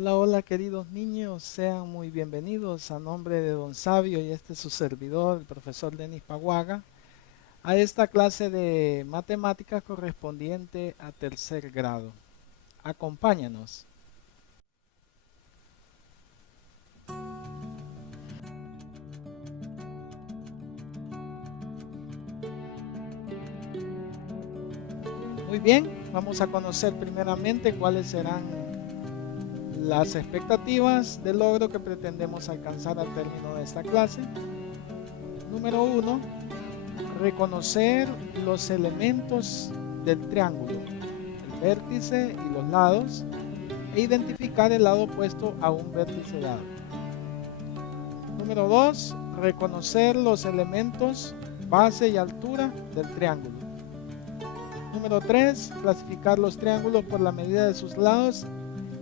Hola, hola queridos niños, sean muy bienvenidos a nombre de Don Sabio y este es su servidor, el profesor Denis Paguaga, a esta clase de matemáticas correspondiente a tercer grado. Acompáñanos. Muy bien, vamos a conocer primeramente cuáles serán las expectativas de logro que pretendemos alcanzar al término de esta clase. Número uno, reconocer los elementos del triángulo, el vértice y los lados, e identificar el lado opuesto a un vértice dado. Número 2, reconocer los elementos base y altura del triángulo. Número 3, clasificar los triángulos por la medida de sus lados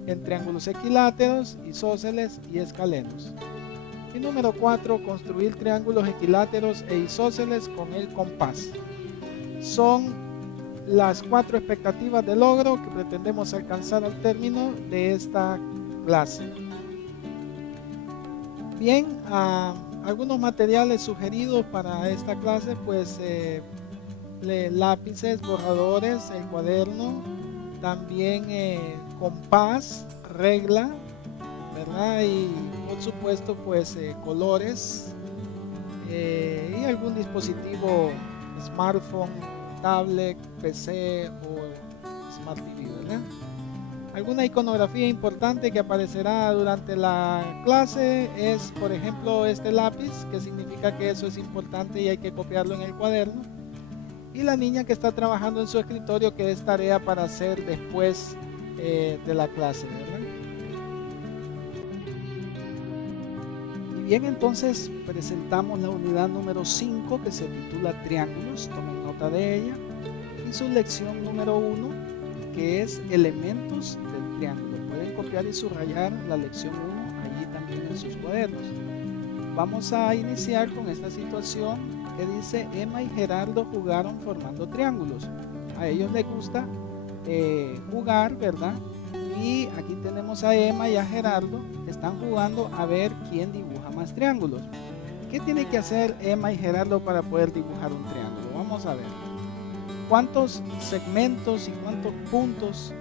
en triángulos equiláteros, isósceles y escalenos. Y número 4, construir triángulos equiláteros e isósceles con el compás. Son las 4 expectativas de logro que pretendemos alcanzar al término de esta clase. Bien, algunos materiales sugeridos para esta clase, pues lápices, borradores, el cuaderno, también compás, regla, ¿verdad? Y por supuesto, pues colores y algún dispositivo, smartphone, tablet, PC o Smart TV, ¿verdad? Alguna iconografía importante que aparecerá durante la clase es, por ejemplo, este lápiz, que significa que eso es importante y hay que copiarlo en el cuaderno. Y la niña que está trabajando en su escritorio, que es tarea para hacer después de la clase, ¿verdad? Y bien, entonces presentamos la unidad número 5 que se titula Triángulos, tomen nota de ella, y su lección número 1 que es elementos del triángulo. Pueden copiar y subrayar la lección 1 allí también en sus cuadernos. Vamos a iniciar con esta situación que dice: Emma y Gerardo jugaron formando triángulos. A ellos les gusta jugar, ¿verdad? Y aquí tenemos a Emma y a Gerardo, están jugando a ver quién dibuja más triángulos. ¿Qué tiene que hacer Emma y Gerardo para poder dibujar un triángulo? Vamos a ver. ¿Cuántos segmentos y cuántos puntos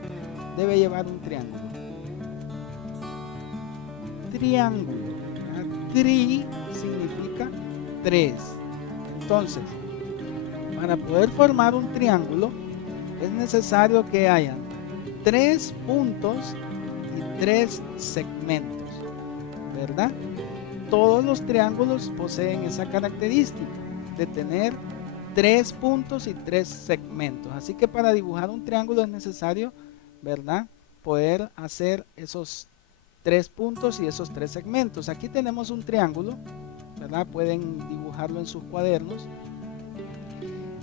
debe llevar un triángulo? Triángulo. Tri significa 3. Entonces, para poder formar un triángulo es necesario que hayan 3 puntos y 3 segmentos, ¿verdad? Todos los triángulos poseen esa característica de tener 3 puntos y 3 segmentos. Así que para dibujar un triángulo es necesario, ¿verdad?, poder hacer esos 3 puntos y esos 3 segmentos. Aquí tenemos un triángulo, ¿verdad? Pueden dibujarlo en sus cuadernos.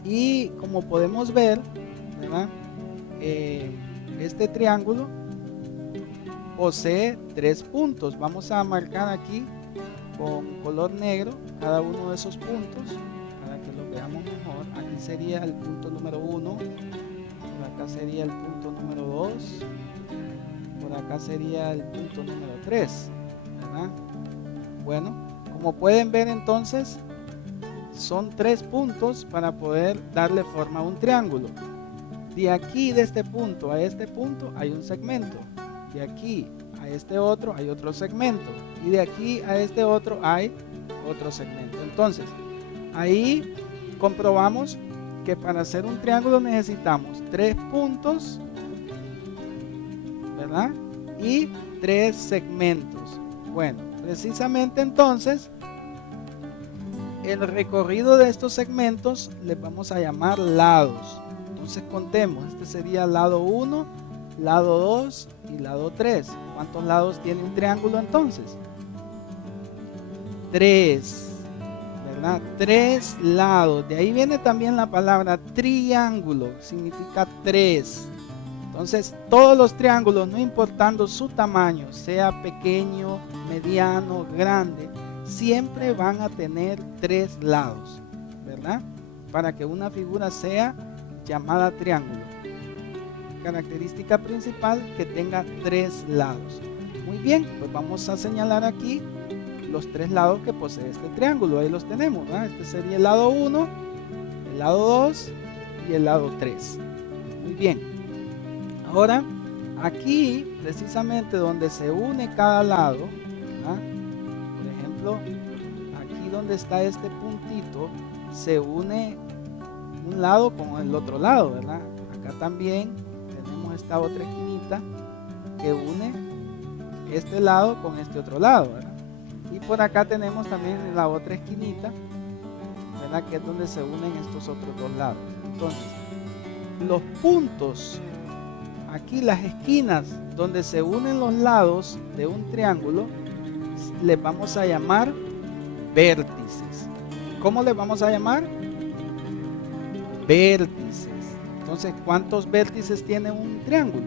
Y como podemos ver, ¿verdad?, este triángulo posee 3 puntos. Vamos a marcar aquí con color negro cada uno de esos puntos para que lo veamos mejor. Aquí sería el punto número 1, por acá sería el punto número 2, por acá sería el punto número 3, ¿verdad? Bueno, como pueden ver, entonces son 3 puntos para poder darle forma a un triángulo. De aquí, de este punto a este punto, hay un segmento. De aquí a este otro hay otro segmento. Y de aquí a este otro hay otro segmento. Entonces, ahí comprobamos que para hacer un triángulo necesitamos 3 puntos, ¿verdad? Y 3 segmentos. Bueno, precisamente entonces, el recorrido de estos segmentos les vamos a llamar lados. Entonces contemos, este sería lado 1, lado 2 y lado 3. ¿Cuántos lados tiene un triángulo entonces? 3, ¿verdad? 3 lados. De ahí viene también la palabra triángulo, significa 3. Entonces todos los triángulos, no importando su tamaño, sea pequeño, mediano, grande, siempre van a tener 3 lados, ¿verdad? Para que una figura sea llamada triángulo. Característica principal, que tenga 3 lados. Muy bien, pues vamos a señalar aquí los tres lados que posee este triángulo. Ahí los tenemos, ¿verdad? Este sería el lado 1, el lado 2 y el lado 3. Muy bien. Ahora, aquí, precisamente donde se une cada lado, ¿verdad? Por ejemplo, aquí donde está este puntito, se une un lado con el otro lado, ¿verdad? Acá también tenemos esta otra esquinita que une este lado con este otro lado, ¿verdad? Y por acá tenemos también la otra esquinita, ¿verdad? Que es donde se unen estos otros dos lados. Entonces, los puntos, aquí las esquinas donde se unen los lados de un triángulo, les vamos a llamar vértices. ¿Cómo les vamos a llamar? Vértices. Entonces, ¿cuántos vértices tiene un triángulo?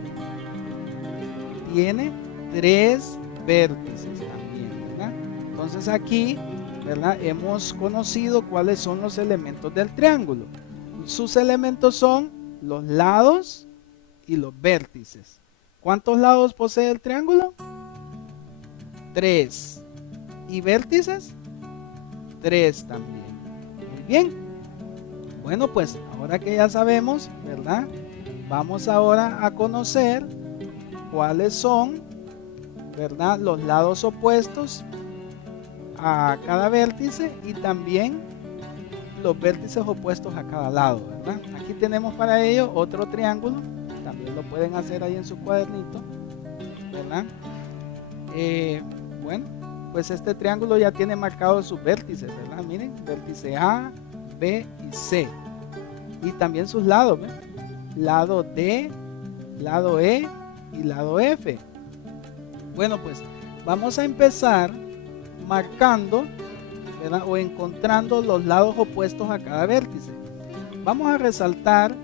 Tiene 3 vértices también, ¿verdad? Entonces aquí, ¿verdad? Hemos conocido cuáles son los elementos del triángulo. Sus elementos son los lados y los vértices. ¿Cuántos lados posee el triángulo? 3. ¿Y vértices? 3 también. Muy bien. Bueno, pues ahora que ya sabemos, ¿verdad? Vamos ahora a conocer cuáles son, ¿verdad? Los lados opuestos a cada vértice y también los vértices opuestos a cada lado, ¿verdad? Aquí tenemos para ello otro triángulo, también lo pueden hacer ahí en su cuadernito, ¿verdad? Bueno, pues este triángulo ya tiene marcados sus vértices, ¿verdad? Miren, vértice A, B y C. Y también sus lados, ¿ven? Lado D, lado E y lado F. Bueno, pues vamos a empezar marcando, ¿verdad? O encontrando los lados opuestos a cada vértice. Vamos a resaltar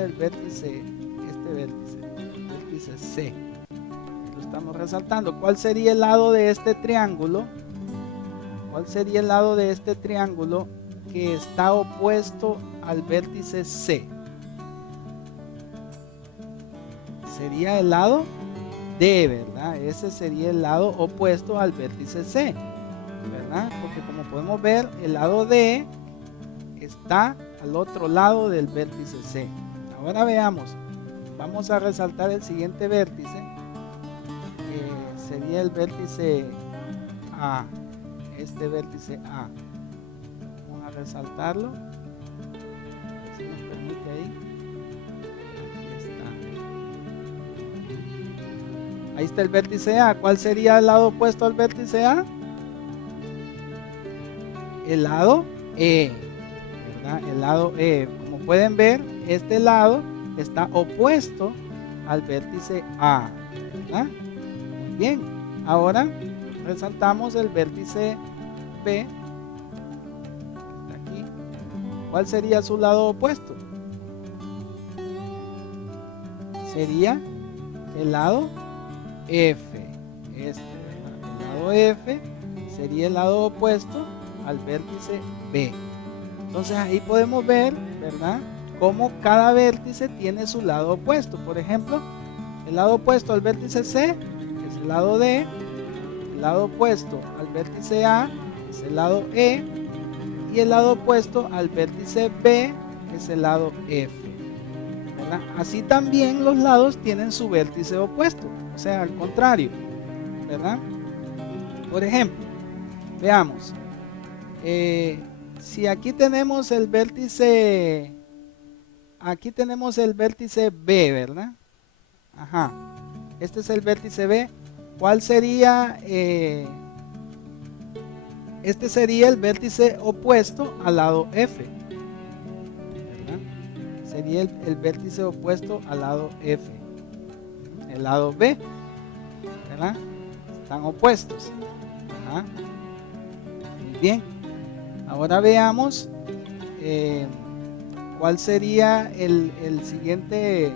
el vértice, vértice C. Lo estamos resaltando. ¿Cuál sería el lado de este triángulo? ¿Cuál sería el lado de este triángulo que está opuesto al vértice C? Sería el lado D, ¿verdad? Ese sería el lado opuesto al vértice C, ¿verdad? Porque como podemos ver, el lado D está al otro lado del vértice C. Ahora veamos, vamos a resaltar el siguiente vértice, que sería el vértice A, este vértice A. Vamos a resaltarlo, si nos permite ahí. Ahí está el vértice A. ¿Cuál sería el lado opuesto al vértice A? El lado E, ¿verdad? El lado E. Como pueden ver, este lado está opuesto al vértice A, ¿verdad? Muy bien. Ahora resaltamos el vértice B. Está aquí. ¿Cuál sería su lado opuesto? Sería el lado F, el lado F sería el lado opuesto al vértice B. Entonces ahí podemos ver, ¿verdad? Cómo cada vértice tiene su lado opuesto. Por ejemplo, el lado opuesto al vértice C es el lado D, el lado opuesto al vértice A es el lado E y el lado opuesto al vértice B es el lado F, ¿verdad? Así también los lados tienen su vértice opuesto. O sea, al contrario, ¿verdad? Por ejemplo, veamos. Si aquí tenemos el vértice, B, ¿verdad? Ajá. Este es el vértice B. ¿Cuál sería? Este sería el vértice opuesto al lado F, ¿verdad? Sería el vértice opuesto al lado F. El lado B, ¿verdad? Están opuestos. Ajá. Muy bien. Ahora veamos cuál sería el siguiente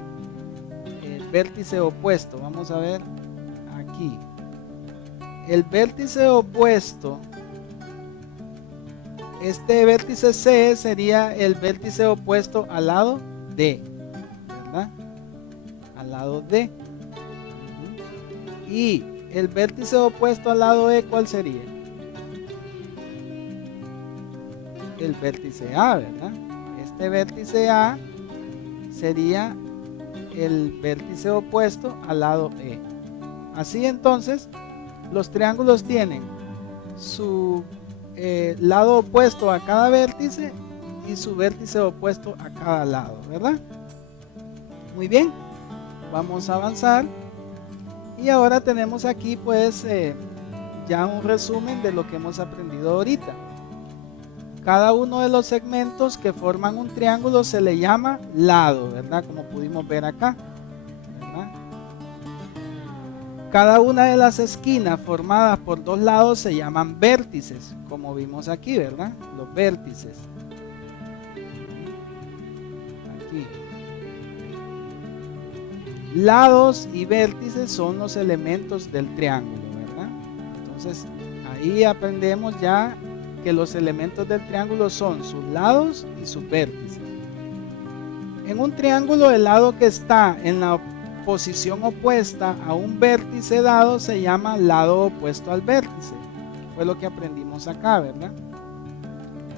vértice opuesto. Vamos a ver aquí. El vértice opuesto, este vértice C sería el vértice opuesto al lado D, ¿verdad? Al lado D. Y el vértice opuesto al lado E, ¿cuál sería? El vértice A, ¿verdad? Este vértice A sería el vértice opuesto al lado E. Así entonces, los triángulos tienen su lado opuesto a cada vértice y su vértice opuesto a cada lado, ¿verdad? Muy bien, vamos a avanzar. Y ahora tenemos aquí pues ya un resumen de lo que hemos aprendido ahorita. Cada uno de los segmentos que forman un triángulo se le llama lado, ¿verdad? Como pudimos ver acá, ¿verdad? Cada una de las esquinas formadas por dos lados se llaman vértices, como vimos aquí, ¿verdad? Los vértices. Aquí. Lados y vértices son los elementos del triángulo, ¿verdad? Entonces, ahí aprendemos ya que los elementos del triángulo son sus lados y sus vértices. En un triángulo, el lado que está en la posición opuesta a un vértice dado se llama lado opuesto al vértice. Fue lo que aprendimos acá, ¿verdad?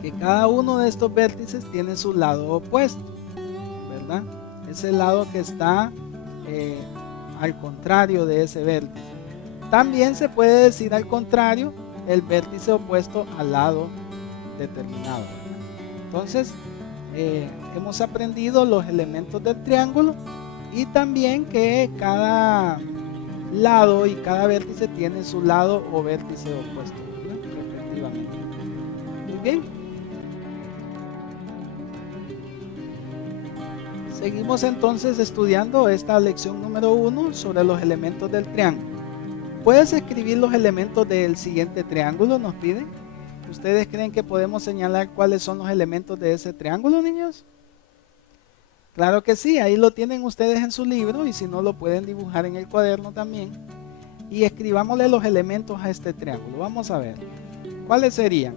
Que cada uno de estos vértices tiene su lado opuesto, ¿verdad? Es el lado que está al contrario de ese vértice. También se puede decir al contrario el vértice opuesto al lado determinado. Entonces hemos aprendido los elementos del triángulo y también que cada lado y cada vértice tiene su lado o vértice opuesto, ¿verdad? Respectivamente. Muy bien. Seguimos entonces estudiando esta lección número 1 sobre los elementos del triángulo. ¿Puedes escribir los elementos del siguiente triángulo? Nos piden. ¿Ustedes creen que podemos señalar cuáles son los elementos de ese triángulo, niños? Claro que sí, ahí lo tienen ustedes en su libro y si no lo pueden dibujar en el cuaderno también. Y escribámosle los elementos a este triángulo. Vamos a ver. ¿Cuáles serían?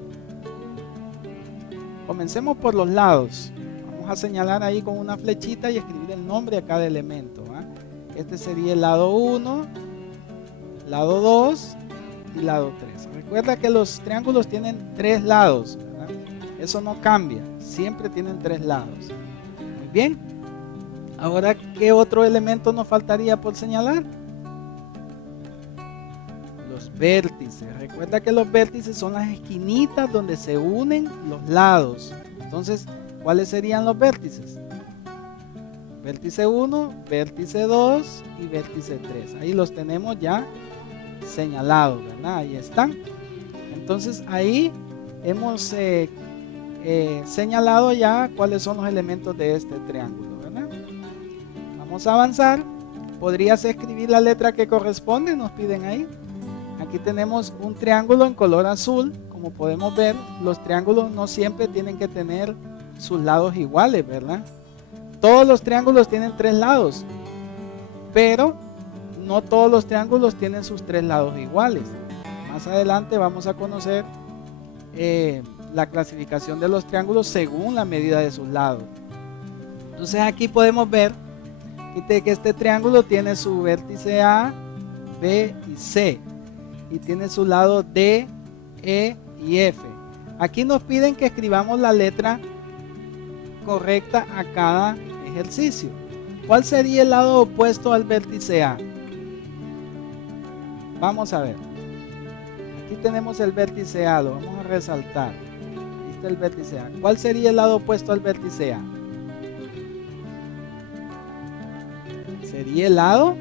Comencemos por los lados. Vamos a señalar ahí con una flechita y escribir el nombre a cada elemento, ¿va? Este sería el lado 1, lado 2 y lado 3. Recuerda que los triángulos tienen 3 lados, ¿verdad? Eso no cambia, siempre tienen 3 lados. Muy bien. Ahora, ¿qué otro elemento nos faltaría por señalar? Los vértices. Recuerda que los vértices son las esquinitas donde se unen los lados. Entonces, ¿cuáles serían los vértices? Vértice 1, vértice 2 y vértice 3. Ahí los tenemos ya señalados, ¿verdad? Ahí están. Entonces ahí hemos señalado ya cuáles son los elementos de este triángulo, ¿verdad? Vamos a avanzar. ¿Podrías escribir la letra que corresponde? Nos piden ahí. Aquí tenemos un triángulo en color azul. Como podemos ver, los triángulos no siempre tienen que tener sus lados iguales, ¿verdad? Todos los triángulos tienen 3 lados, pero no todos los triángulos tienen sus 3 lados iguales. Más adelante vamos a conocer la clasificación de los triángulos según la medida de sus lados. Entonces aquí podemos ver que este triángulo tiene su vértice A, B y C, y tiene su lado D, E y F. Aquí nos piden que escribamos la letra correcta a cada ejercicio. ¿Cuál sería el lado opuesto al vértice A? Vamos a ver. Aquí tenemos el vértice A, lo vamos a resaltar. Ahí está el vértice A. ¿Cuál sería el lado opuesto al vértice A? Sería el lado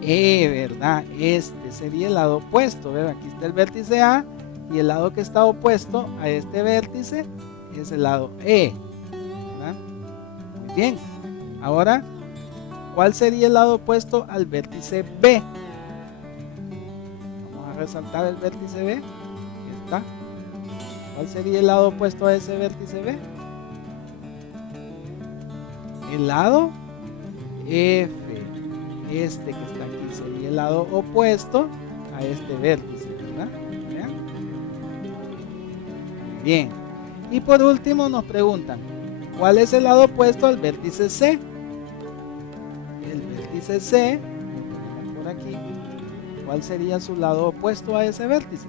E, ¿verdad? Este sería el lado opuesto, ¿verdad? Aquí está el vértice A y el lado que está opuesto a este vértice es el lado E, ¿verdad? Muy bien. Ahora, ¿cuál sería el lado opuesto al vértice B? Vamos a resaltar el vértice B. Ahí está. ¿Cuál sería el lado opuesto a ese vértice B? El lado F. Este que está aquí sería el lado opuesto a este vértice, ¿verdad? ¿Vean? Bien. Y por último nos preguntan, ¿cuál es el lado opuesto al vértice C? El vértice C, lo tenemos por aquí, ¿cuál sería su lado opuesto a ese vértice?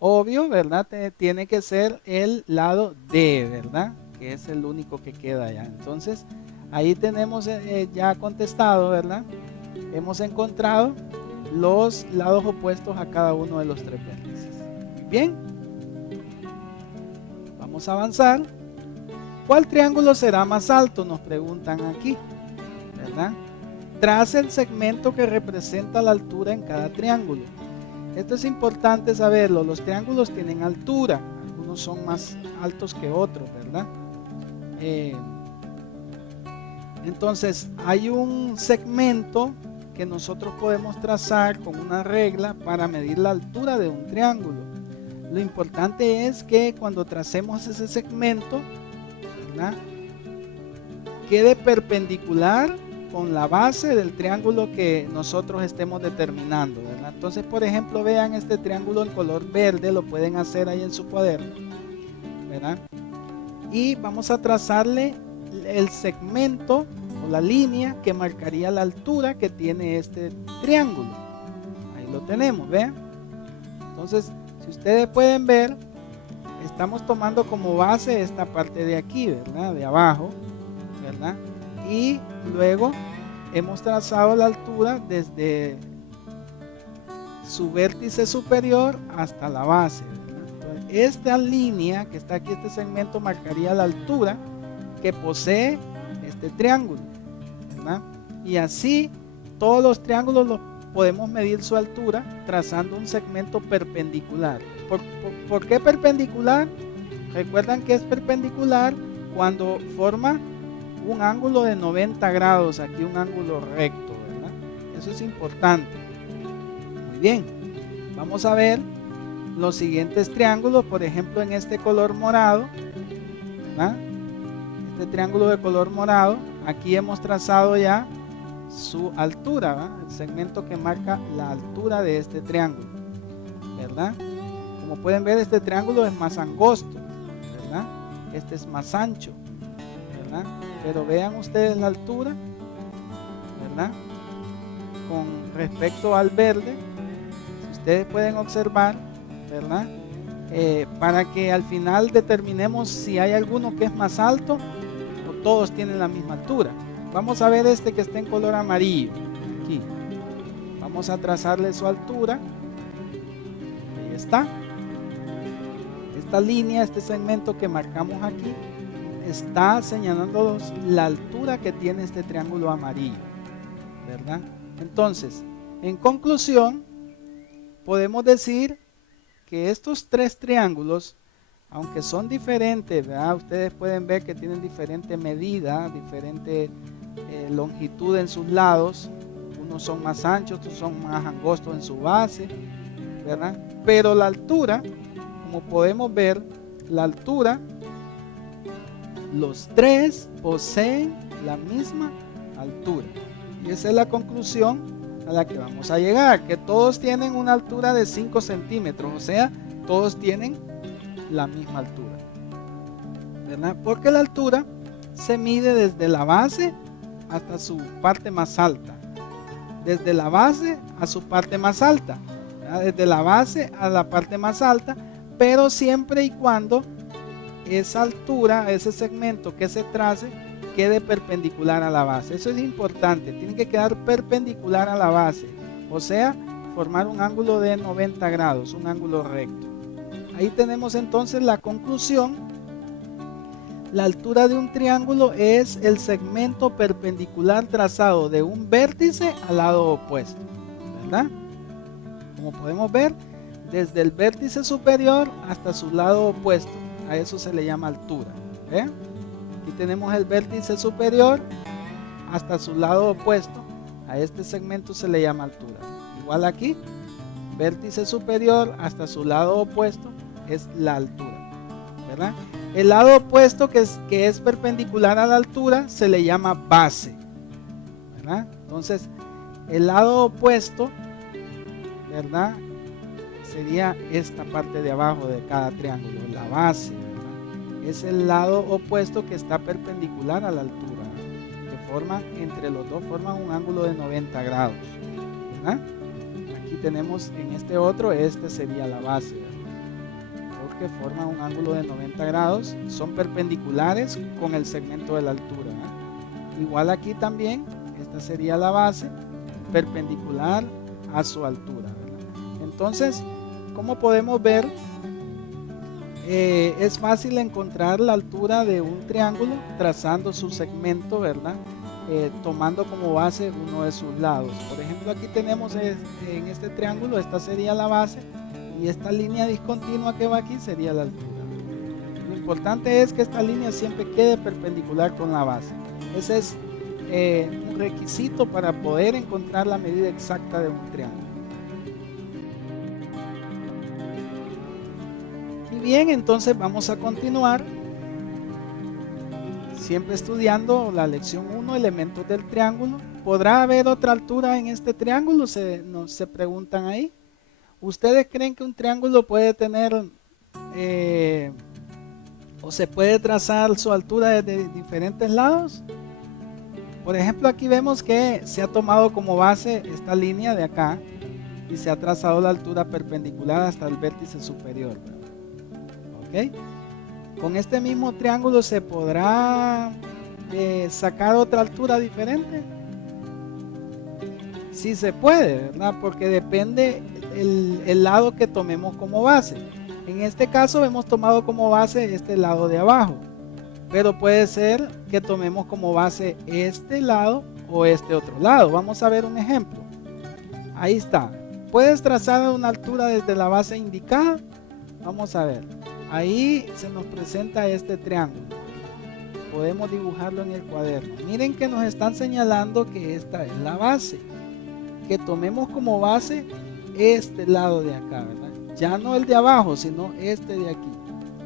Obvio, ¿verdad? Tiene que ser el lado D, ¿verdad? Que es el único que queda ya. Entonces, ahí tenemos ya contestado, ¿verdad? Hemos encontrado los lados opuestos a cada uno de los tres vértices. Bien, vamos a avanzar. ¿Cuál triángulo será más alto? Nos preguntan aquí, ¿verdad? Traza el segmento que representa la altura en cada triángulo. Esto es importante saberlo. Los triángulos tienen altura. Algunos son más altos que otros, ¿verdad? Entonces, hay un segmento que nosotros podemos trazar con una regla para medir la altura de un triángulo. Lo importante es que cuando tracemos ese segmento, ¿verdad?, quede perpendicular con la base del triángulo que nosotros estemos determinando, ¿verdad? Entonces, por ejemplo, vean este triángulo en color verde, lo pueden hacer ahí en su cuaderno, ¿verdad? Y vamos a trazarle el segmento o la línea que marcaría la altura que tiene este triángulo. Ahí lo tenemos, ¿vean? Entonces, si ustedes pueden ver, estamos tomando como base esta parte de aquí, ¿verdad? De abajo, ¿verdad? Y luego hemos trazado la altura desde su vértice superior hasta la base, ¿verdad? Entonces, esta línea que está aquí, este segmento, marcaría la altura que posee este triángulo, ¿verdad? Y así todos los triángulos los podemos medir su altura trazando un segmento perpendicular. ¿Por qué perpendicular? Recuerdan que es perpendicular cuando forma un ángulo de 90 grados, aquí un ángulo recto, ¿verdad? Eso es importante. Muy bien, vamos a ver los siguientes triángulos, por ejemplo en este color morado, ¿verdad? Este triángulo de color morado, aquí hemos trazado ya su altura, ¿verdad? El segmento que marca la altura de este triángulo, ¿verdad? Como pueden ver, este triángulo es más angosto, ¿verdad? Este es más ancho, ¿verdad? Pero vean ustedes la altura, ¿verdad? Con respecto al verde, si ustedes pueden observar, ¿verdad? Para que al final determinemos si hay alguno que es más alto o todos tienen la misma altura. Vamos a ver este que está en color amarillo, aquí. Vamos a trazarle su altura. Ahí está. Esta línea, este segmento que marcamos aquí, está señalándonos la altura que tiene este triángulo amarillo, ¿verdad? Entonces, en conclusión, podemos decir que estos tres triángulos, aunque son diferentes, ¿verdad? Ustedes pueden ver que tienen diferente medida, diferente longitud en sus lados. Unos son más anchos, otros son más angostos en su base, ¿verdad? Pero la altura, como podemos ver, la altura, los tres poseen la misma altura. Y esa es la conclusión a la que vamos a llegar, que todos tienen una altura de 5 centímetros, o sea, todos tienen la misma altura, ¿verdad? Porque la altura se mide desde la base hasta su parte más alta, desde la base a su parte más alta, ¿verdad? Desde la base a la parte más alta, pero siempre y cuando esa altura, ese segmento que se trace, quede perpendicular a la base. Eso es importante, tiene que quedar perpendicular a la base, o sea, formar un ángulo de 90 grados, un ángulo recto. Ahí tenemos entonces la conclusión. La altura de un triángulo es el segmento perpendicular trazado de un vértice al lado opuesto, ¿verdad? Como podemos ver, desde el vértice superior hasta su lado opuesto, a eso se le llama altura, ¿eh? Aquí tenemos el vértice superior hasta su lado opuesto, a este segmento se le llama altura. Igual aquí, vértice superior hasta su lado opuesto es la altura, ¿verdad? El lado opuesto que es perpendicular a la altura se le llama base, ¿verdad? Entonces, el lado opuesto, ¿verdad?, sería esta parte de abajo de cada triángulo, la base, ¿verdad? Es el lado opuesto que está perpendicular a la altura, que forman, entre los dos forman un ángulo de 90 grados, ¿verdad? Aquí tenemos en este otro, este sería la base, ¿verdad? Porque forman un ángulo de 90 grados, son perpendiculares con el segmento de la altura, ¿verdad? Igual aquí también, esta sería la base, perpendicular a su altura, ¿verdad? Entonces, como podemos ver, es fácil encontrar la altura de un triángulo trazando su segmento, ¿verdad? Tomando como base uno de sus lados. Por ejemplo, aquí tenemos en este triángulo, esta sería la base y esta línea discontinua que va aquí sería la altura. Lo importante es que esta línea siempre quede perpendicular con la base. Ese es un requisito para poder encontrar la medida exacta de un triángulo. Y bien, entonces vamos a continuar siempre estudiando la lección 1, elementos del triángulo. ¿Podrá haber otra altura en este triángulo? Se preguntan ahí. ¿Ustedes creen que un triángulo puede tener o se puede trazar su altura desde diferentes lados? Por ejemplo, aquí vemos que se ha tomado como base esta línea de acá y se ha trazado la altura perpendicular hasta el vértice superior, ¿verdad? ¿Ok? Con este mismo triángulo se podrá sacar otra altura diferente. Sí se puede, ¿verdad? Porque depende el lado que tomemos como base. En este caso hemos tomado como base este lado de abajo, pero puede ser que tomemos como base este lado o este otro lado. Vamos a ver un ejemplo. Ahí está. ¿Puedes trazar una altura desde la base indicada? Vamos a ver. Ahí se nos presenta este triángulo. Podemos dibujarlo en el cuaderno. Miren que nos están señalando que esta es la base. Que tomemos como base este lado de acá, ¿verdad? Ya no el de abajo, sino este de aquí.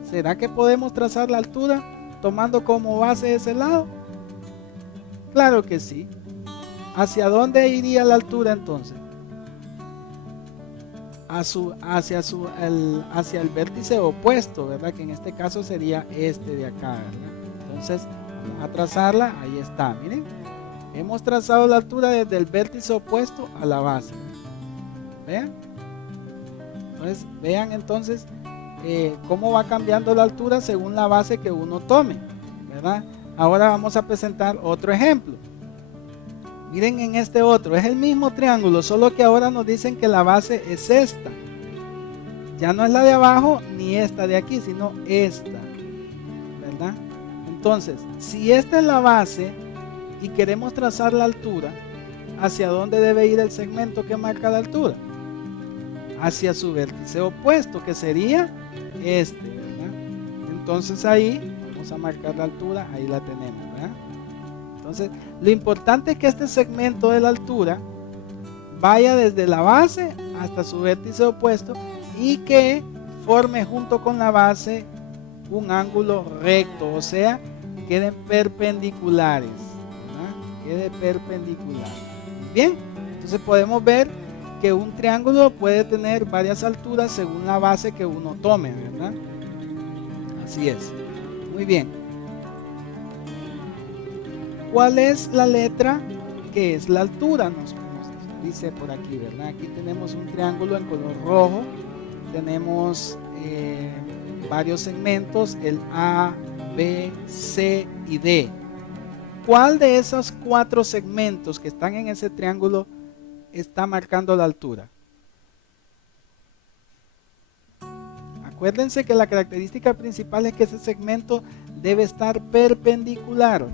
¿Será que podemos trazar la altura tomando como base ese lado? Claro que sí. ¿Hacia dónde iría la altura entonces? Hacia el vértice opuesto, ¿verdad? Que en este caso sería este de acá, ¿verdad? Entonces vamos a trazarla, ahí está, miren. Hemos trazado la altura desde el vértice opuesto a la base. ¿Vean? Entonces, vean entonces cómo va cambiando la altura según la base que uno tome, ¿verdad? Ahora vamos a presentar otro ejemplo. Miren en este otro, es el mismo triángulo, solo que ahora nos dicen que la base es esta. Ya no es la de abajo ni esta de aquí, sino esta, ¿verdad? Entonces, si esta es la base y queremos trazar la altura, ¿hacia dónde debe ir el segmento que marca la altura? Hacia su vértice opuesto, que sería este, ¿verdad? Entonces ahí vamos a marcar la altura, ahí la tenemos, ¿verdad? Entonces, lo importante es que este segmento de la altura vaya desde la base hasta su vértice opuesto y que forme junto con la base un ángulo recto, o sea, queden perpendiculares, ¿verdad? Quede perpendicular. Bien, entonces podemos ver que un triángulo puede tener varias alturas según la base que uno tome, ¿verdad? Así es. Muy bien. ¿Cuál es la letra que es la altura? Nos dice por aquí, ¿verdad? Aquí tenemos un triángulo en color rojo. Tenemos varios segmentos, el A, B, C y D. ¿Cuál de esos 4 segmentos que están en ese triángulo está marcando la altura? Acuérdense que la característica principal es que ese segmento debe estar perpendicular,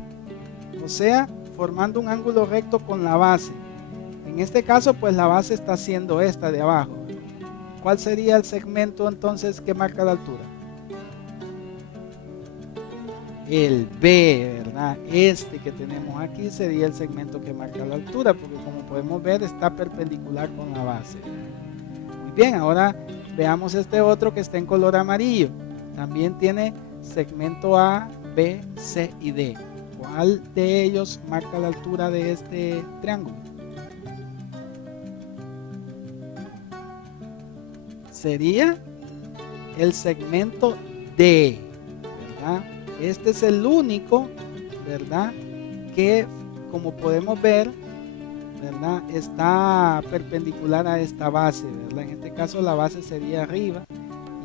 o sea, formando un ángulo recto con la base. En este caso, pues la base está siendo esta de abajo. ¿Cuál sería el segmento entonces que marca la altura? El B, ¿verdad? Este que tenemos aquí sería el segmento que marca la altura, porque como podemos ver está perpendicular con la base. Muy bien, ahora veamos este otro que está en color amarillo. También tiene segmento A, B, C y D. ¿Cuál de ellos marca la altura de este triángulo? Sería el segmento D, ¿verdad? Este es el único, ¿verdad?, que como podemos ver, ¿verdad? Está perpendicular a esta base, ¿verdad? En este caso la base sería arriba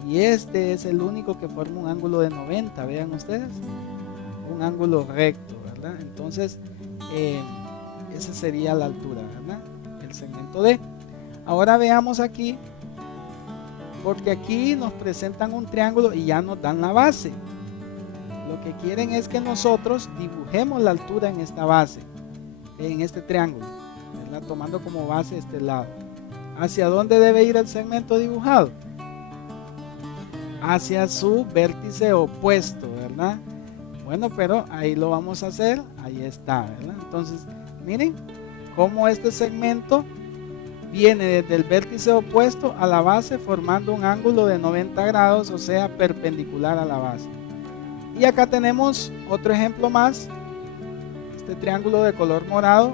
y este es el único que forma un ángulo de 90, vean ustedes, un ángulo recto, ¿verdad? Entonces esa sería la altura, ¿verdad? El segmento D. Ahora veamos aquí, porque aquí nos presentan un triángulo y ya nos dan la base. Lo que quieren es que nosotros dibujemos la altura en esta base, en este triángulo, ¿verdad? Tomando como base este lado. ¿Hacia dónde debe ir el segmento dibujado? Hacia su vértice opuesto, ¿verdad? Bueno, pero ahí lo vamos a hacer, ahí está, ¿verdad? Entonces, miren cómo este segmento viene desde el vértice opuesto a la base formando un ángulo de 90 grados, o sea, perpendicular a la base. Y acá tenemos otro ejemplo más, este triángulo de color morado,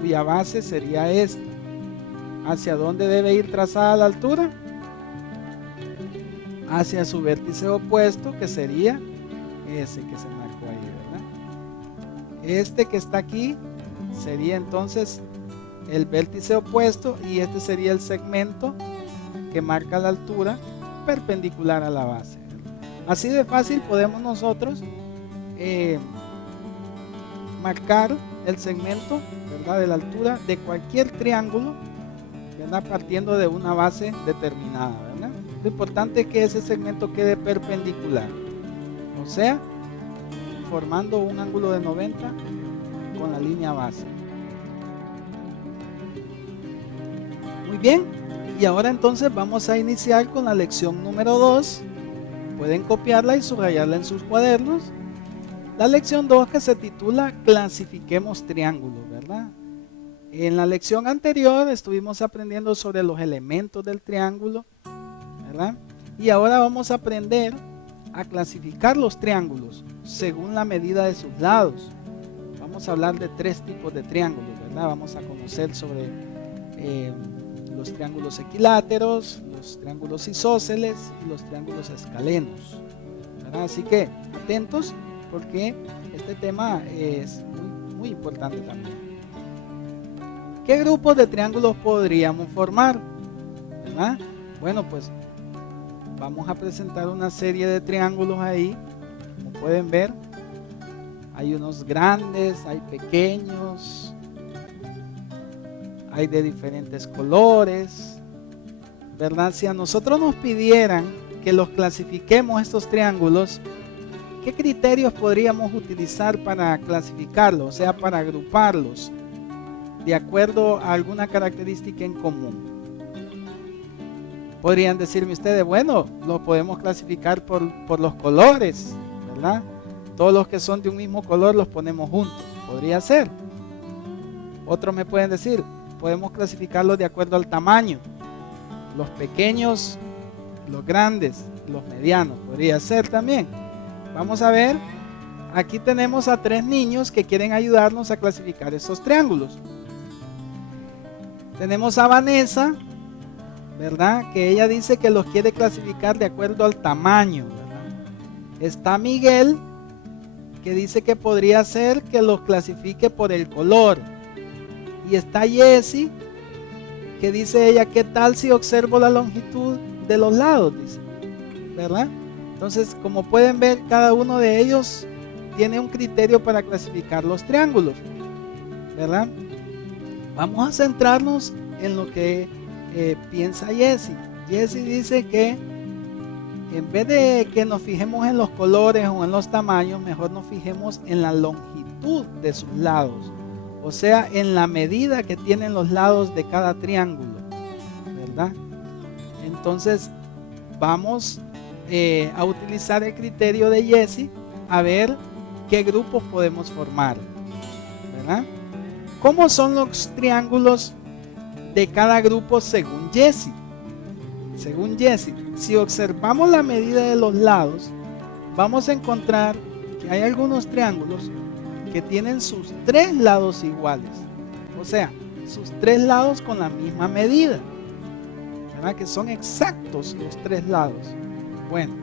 cuya base sería esta. ¿Hacia dónde debe ir trazada la altura? Hacia su vértice opuesto, que sería ese que se marcó ahí, ¿verdad? Este que está aquí sería entonces el vértice opuesto y este sería el segmento que marca la altura perpendicular a la base. Así de fácil podemos nosotros marcar el segmento, ¿verdad?, de la altura de cualquier triángulo, ¿verdad?, partiendo de una base determinada, ¿verdad? Lo importante es que ese segmento quede perpendicular, o sea, formando un ángulo de 90 con la línea base. Muy bien, y ahora entonces vamos a iniciar con la lección número 2. Pueden copiarla y subrayarla en sus cuadernos. La lección 2, que se titula Clasifiquemos triángulos, ¿verdad? En la lección anterior estuvimos aprendiendo sobre los elementos del triángulo, ¿verdad? Y ahora vamos a aprender a clasificar los triángulos según la medida de sus lados. Vamos a hablar de 3 tipos de triángulos, ¿verdad? Vamos a conocer sobre los triángulos equiláteros, los triángulos isósceles y los triángulos escalenos, ¿verdad? Así que atentos porque este tema es muy importante también. ¿Qué grupos de triángulos podríamos formar? ¿Verdad? Bueno, pues vamos a presentar una serie de triángulos ahí. Como pueden ver, hay unos grandes, hay pequeños, hay de diferentes colores, ¿verdad? Si a nosotros nos pidieran que los clasifiquemos estos triángulos, ¿qué criterios podríamos utilizar para clasificarlos? O sea, para agruparlos de acuerdo a alguna característica en común. Podrían decirme ustedes, bueno, los podemos clasificar por los colores, ¿verdad? Todos los que son de un mismo color los ponemos juntos. Podría ser. Otros me pueden decir, podemos clasificarlos de acuerdo al tamaño. Los pequeños, los grandes, los medianos. Podría ser también. Vamos a ver. Aquí tenemos a 3 niños que quieren ayudarnos a clasificar estos triángulos. Tenemos a Vanessa, ¿verdad?, que ella dice que los quiere clasificar de acuerdo al tamaño, ¿verdad? Está Miguel, que dice que podría ser que los clasifique por el color. Y está Jessie, que dice ella, ¿qué tal si observo la longitud de los lados? Dice, ¿verdad? Entonces, como pueden ver, cada uno de ellos tiene un criterio para clasificar los triángulos, ¿verdad? Vamos a centrarnos en lo que piensa Jessie. Jessie dice que en vez de que nos fijemos en los colores o en los tamaños, mejor nos fijemos en la longitud de sus lados. O sea, en la medida que tienen los lados de cada triángulo, ¿verdad? Entonces, vamos a utilizar el criterio de Jessie a ver qué grupos podemos formar, ¿verdad? ¿Cómo son los triángulos de cada grupo según Jessie? Según Jessie, si observamos la medida de los lados, vamos a encontrar que hay algunos triángulos que tienen sus 3 lados iguales. O sea, sus 3 lados con la misma medida, ¿verdad? Que son exactos los 3 lados. Bueno,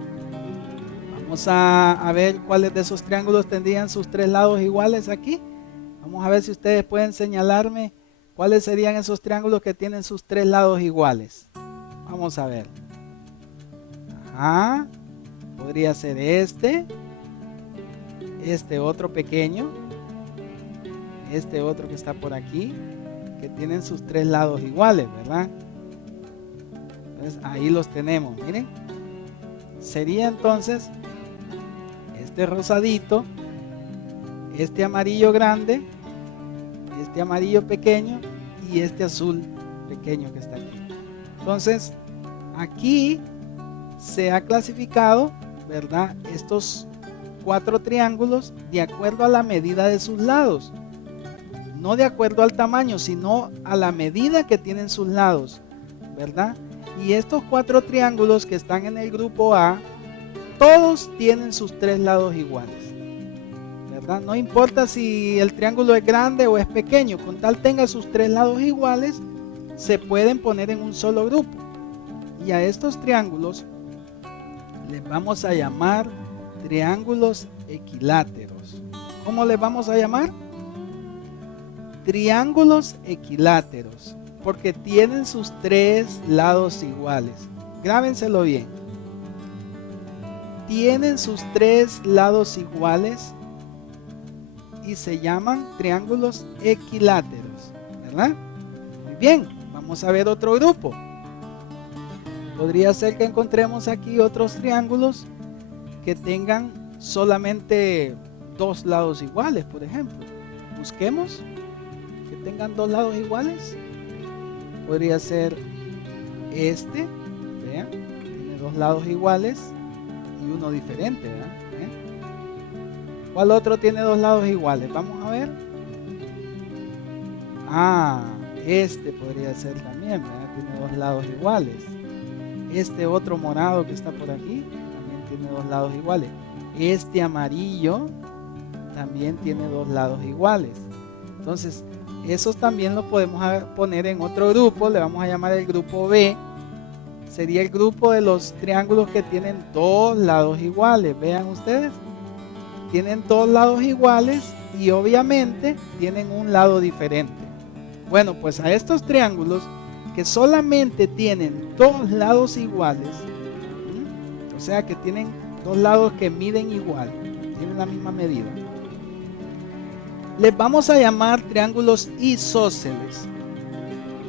vamos a ver cuáles de esos triángulos tendrían sus 3 lados iguales aquí. Vamos a ver si ustedes pueden señalarme cuáles serían esos triángulos que tienen sus tres lados iguales. Vamos a ver. Ajá. Podría ser este otro pequeño, este otro que está por aquí, que tienen sus tres lados iguales, ¿verdad? Entonces ahí los tenemos, miren. Sería entonces este rosadito, este amarillo grande, este amarillo pequeño y este azul pequeño que está aquí. Entonces aquí se ha clasificado, ¿verdad?, estos 4 triángulos de acuerdo a la medida de sus lados, no de acuerdo al tamaño, sino a la medida que tienen sus lados, ¿verdad? Y estos 4 triángulos que están en el grupo A, todos tienen sus 3 lados iguales, ¿verdad? No importa si el triángulo es grande o es pequeño, con tal tenga sus 3 lados iguales, se pueden poner en un solo grupo. Y a estos triángulos les vamos a llamar triángulos equiláteros. ¿Cómo les vamos a llamar? Triángulos equiláteros, porque tienen sus 3 lados iguales. Grábenselo bien. Tienen sus 3 lados iguales y se llaman triángulos equiláteros, ¿verdad? Muy bien, vamos a ver otro grupo. Podría ser que encontremos aquí otros triángulos que tengan solamente 2 lados iguales, por ejemplo. Busquemos que tengan 2 lados iguales. Podría ser este, vean, tiene 2 lados iguales y uno diferente, ¿verdad? ¿Cuál otro tiene 2 lados iguales? Vamos a ver. Este podría ser también, ¿verdad? Tiene 2 lados iguales. Este otro morado que está por aquí también tiene 2 lados iguales. Este amarillo también tiene 2 lados iguales. Entonces, esos también los podemos poner en otro grupo. Le vamos a llamar el grupo B. Sería el grupo de los triángulos que tienen 2 lados iguales. Vean ustedes. Tienen 2 lados iguales y obviamente tienen un lado diferente. Bueno, pues a estos triángulos que solamente tienen 2 lados iguales, o sea que tienen 2 lados que miden igual, tienen la misma medida, les vamos a llamar triángulos isósceles.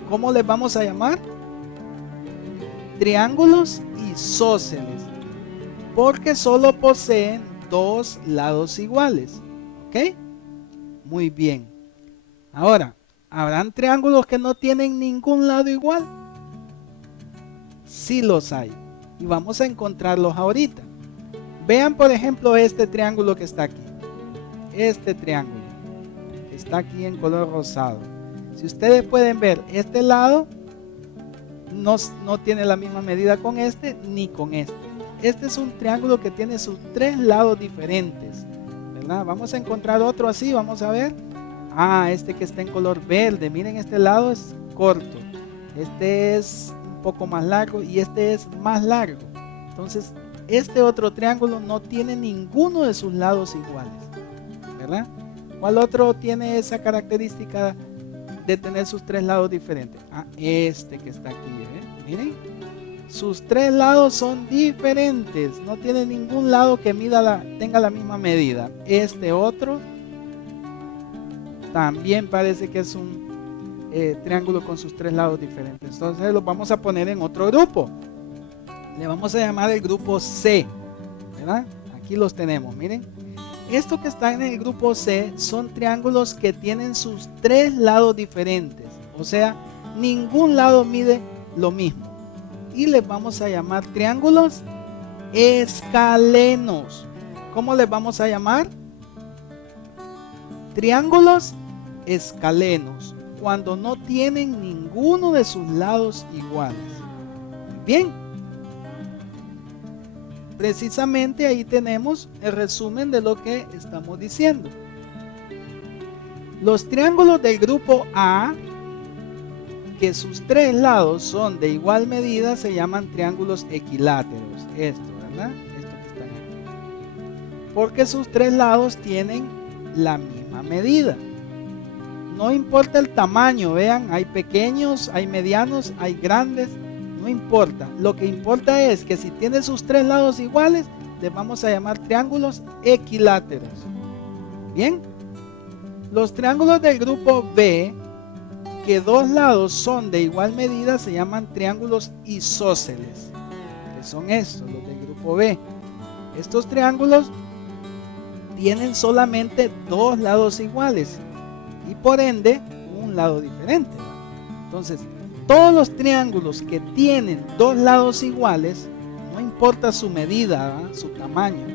¿Cómo les vamos a llamar? Triángulos isósceles, porque solo poseen 2 lados iguales. ¿Ok? Muy bien. Ahora, ¿habrán triángulos que no tienen ningún lado igual? Sí los hay. Y vamos a encontrarlos ahorita. Vean, por ejemplo, este triángulo que está aquí. Este triángulo que está aquí en color rosado. Si ustedes pueden ver, este lado no tiene la misma medida con este ni con este. Este es un triángulo que tiene sus 3 lados diferentes, ¿verdad? Vamos a encontrar otro así, vamos a ver. Este que está en color verde, miren, este lado es corto, este es un poco más largo y este es más largo. Entonces, este otro triángulo no tiene ninguno de sus lados iguales, ¿verdad? ¿Cuál otro tiene esa característica de tener sus 3 lados diferentes? Este que está aquí, miren, sus 3 lados son diferentes, no tiene ningún lado que tenga la misma medida. Este otro también parece que es un triángulo con sus 3 lados diferentes. Entonces los vamos a poner en otro grupo. Le vamos a llamar el grupo C, ¿verdad? Aquí los tenemos, miren. Estos que están en el grupo C son triángulos que tienen sus 3 lados diferentes. O sea, ningún lado mide lo mismo. Y les vamos a llamar triángulos escalenos. ¿Cómo les vamos a llamar? Triángulos escalenos, cuando no tienen ninguno de sus lados iguales. Bien, precisamente ahí tenemos el resumen de lo que estamos diciendo. Los triángulos del grupo A, que sus 3 lados son de igual medida, se llaman triángulos equiláteros. Esto, ¿verdad? Esto que están aquí. Porque sus 3 lados tienen la misma medida. No importa el tamaño, vean, hay pequeños, hay medianos, hay grandes, no importa. Lo que importa es que si tiene sus tres lados iguales, les vamos a llamar triángulos equiláteros. Bien, los triángulos del grupo B, que dos lados son de igual medida, se llaman triángulos isósceles, que son estos, los del grupo B. Estos triángulos tienen solamente dos lados iguales y por ende un lado diferente. Entonces, todos los triángulos que tienen dos lados iguales, no importa su medida, su tamaño,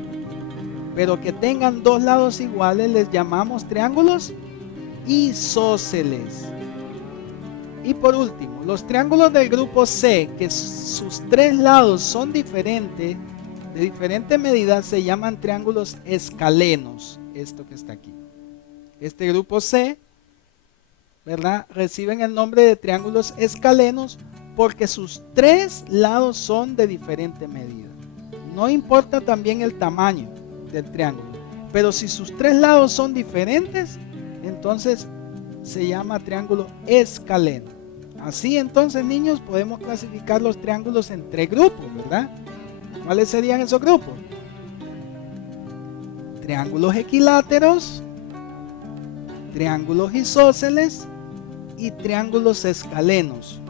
pero que tengan dos lados iguales, les llamamos triángulos isósceles. Y por último, los triángulos del grupo C, que sus tres lados son diferentes, de diferente medida, se llaman triángulos escalenos. Esto que está aquí. Este grupo C, ¿verdad?, reciben el nombre de triángulos escalenos porque sus tres lados son de diferente medida. No importa también el tamaño del triángulo, pero si sus tres lados son diferentes, entonces se llama triángulo escaleno. Así entonces, niños, podemos clasificar los triángulos en tres grupos, ¿verdad? ¿Cuáles serían esos grupos? Triángulos equiláteros, triángulos isósceles y triángulos escalenos.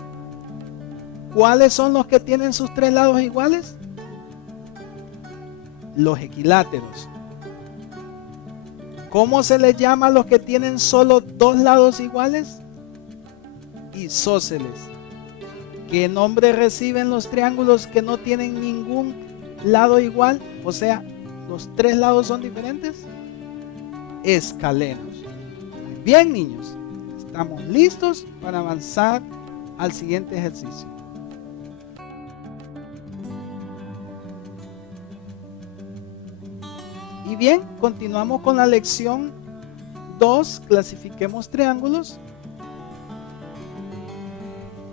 ¿Cuáles son los que tienen sus tres lados iguales? Los equiláteros. ¿Cómo se les llama a los que tienen solo dos lados iguales? Isósceles. ¿Qué nombre reciben los triángulos que no tienen ningún lado igual? O sea, los tres lados son diferentes. Escalenos. Bien, niños, estamos listos para avanzar al siguiente ejercicio. Y bien, continuamos con la lección 2, clasifiquemos triángulos.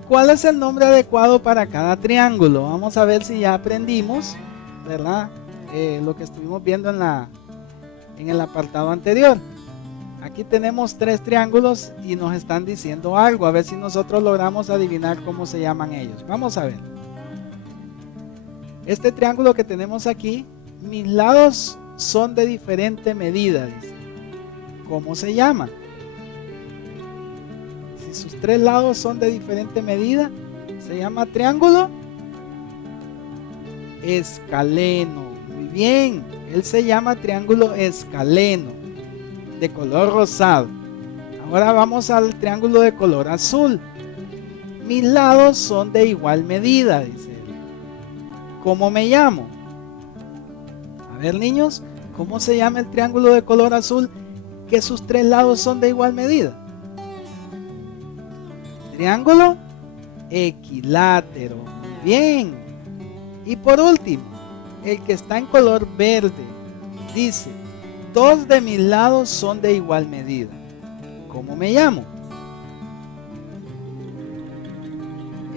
¿Cuál es el nombre adecuado para cada triángulo? Vamos a ver si ya aprendimos, ¿verdad? Lo que estuvimos viendo en el apartado anterior. Aquí tenemos tres triángulos y nos están diciendo algo. A ver si nosotros logramos adivinar cómo se llaman ellos. Vamos a ver. Este triángulo que tenemos aquí, mis lados son de diferente medida, dice. ¿Cómo se llama? Si sus tres lados son de diferente medida, se llama triángulo escaleno. Muy bien, él se llama triángulo escaleno, de color rosado. Ahora vamos al triángulo de color azul. Mis lados son de igual medida, dice él. ¿Cómo me llamo? A ver, niños, ¿cómo se llama el triángulo de color azul que sus tres lados son de igual medida? Triángulo equilátero. Muy bien. Y por último, el que está en color verde dice: dos de mis lados son de igual medida. ¿Cómo me llamo?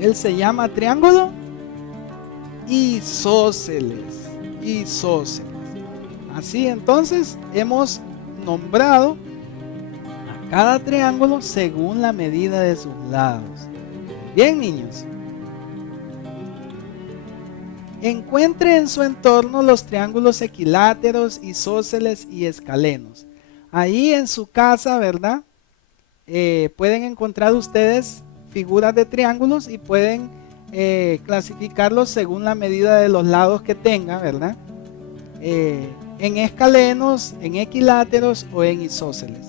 Él se llama triángulo isósceles. Isósceles. Así entonces hemos nombrado a cada triángulo según la medida de sus lados. Bien, niños. Encuentre en su entorno los triángulos equiláteros, isósceles y escalenos. Ahí en su casa, ¿verdad? Pueden encontrar ustedes figuras de triángulos y pueden clasificarlos según la medida de los lados que tenga, ¿verdad? En escalenos, en equiláteros o en isósceles,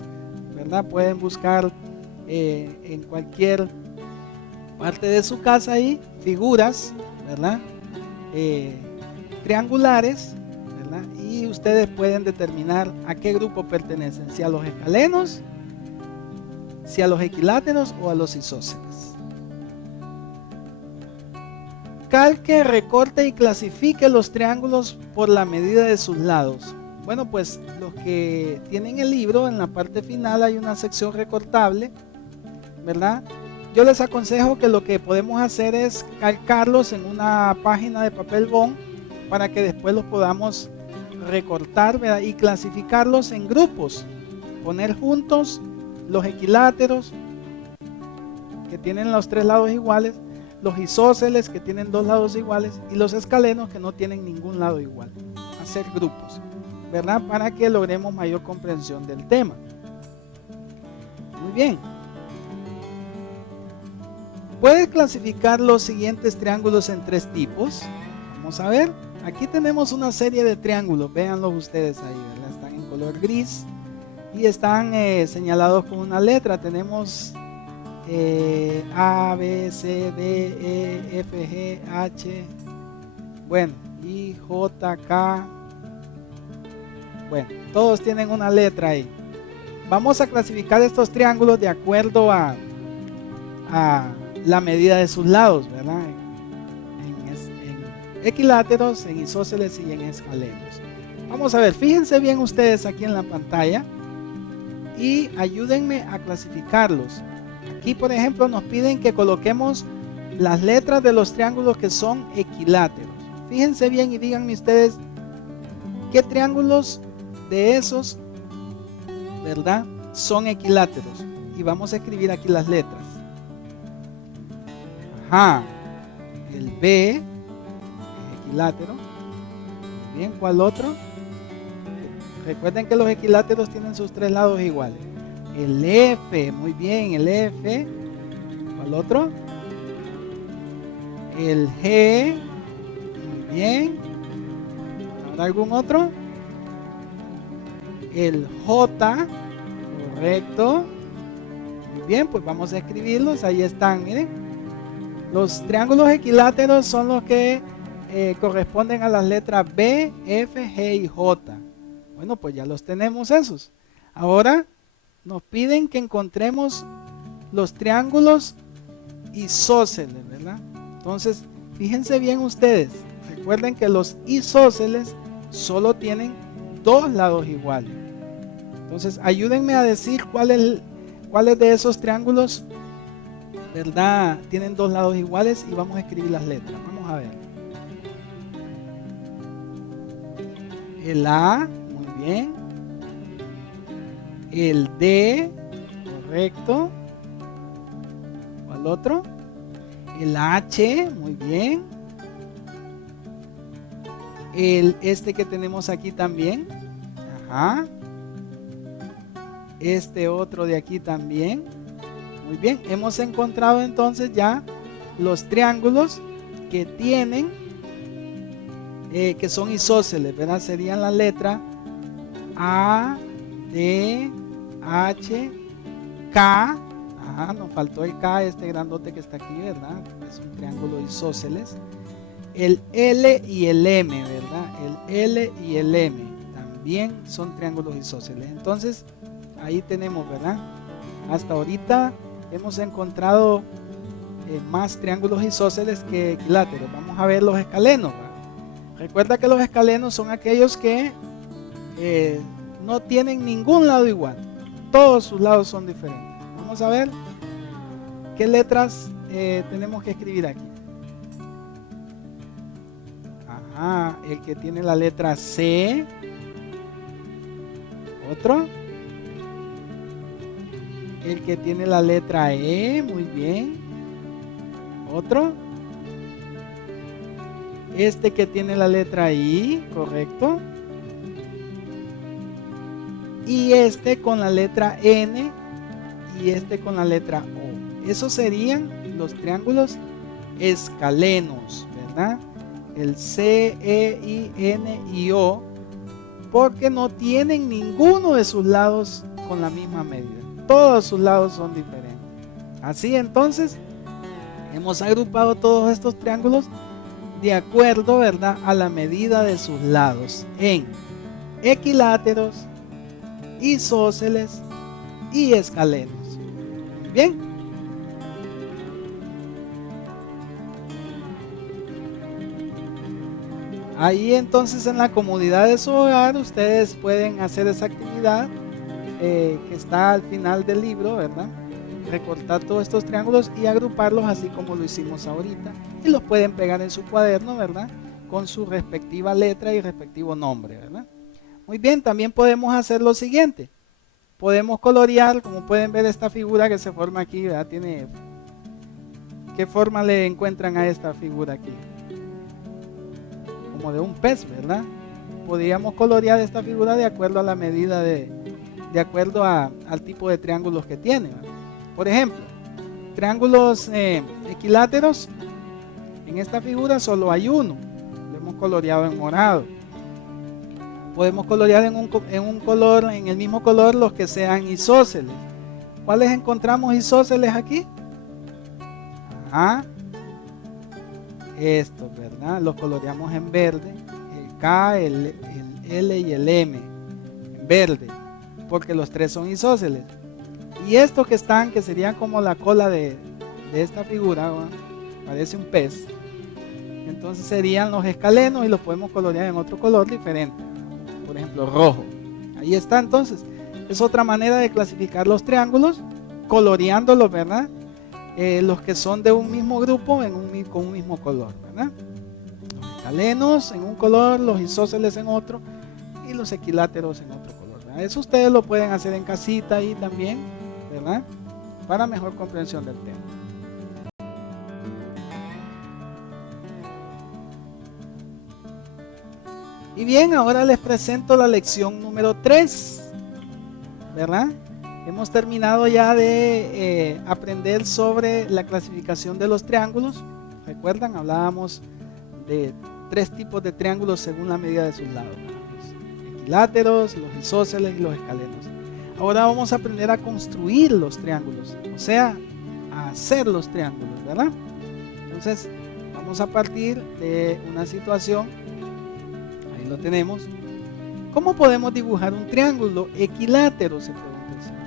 ¿verdad? Pueden buscar en cualquier parte de su casa ahí figuras, ¿verdad? Triangulares, ¿verdad? Y ustedes pueden determinar a qué grupo pertenecen, si a los escalenos, si a los equiláteros o a los isósceles. Calque, recorte y clasifique los triángulos por la medida de sus lados. Bueno, pues los que tienen el libro, en la parte final hay una sección recortable, ¿verdad? Yo les aconsejo que lo que podemos hacer es calcarlos en una página de papel bond para que después los podamos recortar, ¿verdad? Y clasificarlos en grupos, poner juntos los equiláteros, que tienen los 3 lados iguales, los isósceles, que tienen 2 lados iguales, y los escalenos, que no tienen ningún lado igual. Hacer grupos, ¿verdad? Para que logremos mayor comprensión del tema. Muy bien. Puedes clasificar los siguientes triángulos en 3 tipos. Vamos a ver. Aquí tenemos una serie de triángulos. Véanlos ustedes ahí, ¿verdad? Están en color gris y están señalados con una letra. Tenemos A, B, C, D, E, F, G, H. Bueno, I, J, K. Bueno, todos tienen una letra ahí. Vamos a clasificar estos triángulos de acuerdo a la medida de sus lados, ¿verdad? En equiláteros, en isósceles y en escalenos. Vamos a ver, fíjense bien ustedes aquí en la pantalla y ayúdenme a clasificarlos. Aquí, por ejemplo, nos piden que coloquemos las letras de los triángulos que son equiláteros. Fíjense bien y díganme ustedes qué triángulos de esos, ¿verdad?, son equiláteros. Y vamos a escribir aquí las letras. Ajá, el B es equilátero. Bien, ¿cuál otro? Recuerden que los equiláteros tienen sus 3 lados iguales. El F, muy bien, el F. ¿Cuál otro? El G, muy bien. ¿Habrá algún otro? El J, correcto. Muy bien, pues vamos a escribirlos. Ahí están, miren. Los triángulos equiláteros son los que corresponden a las letras B, F, G y J. Bueno, pues ya los tenemos esos. Ahora nos piden que encontremos los triángulos isósceles, ¿verdad? Entonces, fíjense bien ustedes. Recuerden que los isósceles solo tienen 2 lados iguales. Entonces, ayúdenme a decir cuáles de esos triángulos, ¿verdad?, tienen 2 lados iguales, y vamos a escribir las letras. Vamos a ver. El A, muy bien. El D, correcto. ¿Cuál otro? El H, muy bien. Este que tenemos aquí también. Ajá. Este otro de aquí también. Muy bien, hemos encontrado entonces ya los triángulos que tienen, que son isósceles, ¿verdad? Serían la letra A, D, H, K. Ajá, nos faltó el K, este grandote que está aquí, ¿verdad? Es un triángulo isósceles. El L y el M, ¿verdad? El L y el M también son triángulos isósceles. Entonces, ahí tenemos, ¿verdad? Hasta ahorita hemos encontrado más triángulos isósceles que equiláteros. Vamos a ver los escalenos, ¿verdad? Recuerda que los escalenos son aquellos que no tienen ningún lado igual. Todos sus lados son diferentes. Vamos a ver qué letras tenemos que escribir aquí. Ajá, el que tiene la letra C. Otro. El que tiene la letra E, muy bien. Otro. Este que tiene la letra I, correcto. Y este con la letra N y este con la letra O. Esos serían los triángulos escalenos, ¿verdad? El C, E, I, N y O, porque no tienen ninguno de sus lados con la misma medida. Todos sus lados son diferentes. Así entonces, hemos agrupado todos estos triángulos de acuerdo, ¿verdad?, a la medida de sus lados en equiláteros, isósceles y escalenos. Bien. Ahí entonces, en la comodidad de su hogar, ustedes pueden hacer esa actividad que está al final del libro, ¿verdad? Recortar todos estos triángulos y agruparlos así como lo hicimos ahorita, y los pueden pegar en su cuaderno, ¿verdad?, con su respectiva letra y respectivo nombre, ¿verdad? Muy bien, también podemos hacer lo siguiente. podemos colorear, como pueden ver esta figura que se forma aquí, ¿verdad? Tiene, ¿qué forma le encuentran a esta figura aquí? Como de un pez, ¿verdad? Podríamos colorear esta figura de acuerdo a la medida de acuerdo al tipo de triángulos que tiene, ¿verdad? Por ejemplo, triángulos equiláteros, en esta figura solo hay uno, lo hemos coloreado en morado. Podemos colorear en un color, en el mismo color, los que sean isósceles. ¿Cuáles encontramos isósceles aquí? Ajá. Estos, ¿verdad? Los coloreamos en verde, el K, el L y el M, en verde, porque los tres son isósceles. Y estos que están, que serían como la cola de esta figura, ¿no? Parece un pez. Entonces serían los escalenos y los podemos colorear en otro color diferente. Por ejemplo, rojo. Ahí está, entonces. Es otra manera de clasificar los triángulos, coloreándolos, ¿verdad? Los que son de un mismo grupo con un mismo color, ¿verdad? Los escalenos en un color, los isósceles en otro y los equiláteros en otro color, ¿verdad? Eso ustedes lo pueden hacer en casita ahí también, ¿verdad? Para mejor comprensión del tema. Y bien, ahora les presento la lección número 3, ¿verdad? Hemos terminado ya de aprender sobre la clasificación de los triángulos. ¿Recuerdan? Hablábamos de 3 tipos de triángulos según la medida de sus lados: los equiláteros, los isósceles y los escalenos. Ahora vamos a aprender a construir los triángulos, o sea, a hacer los triángulos, ¿verdad? Entonces, vamos a partir de una situación. Ahí lo tenemos. ¿Cómo podemos dibujar un triángulo equilátero? Se pregunta el señor.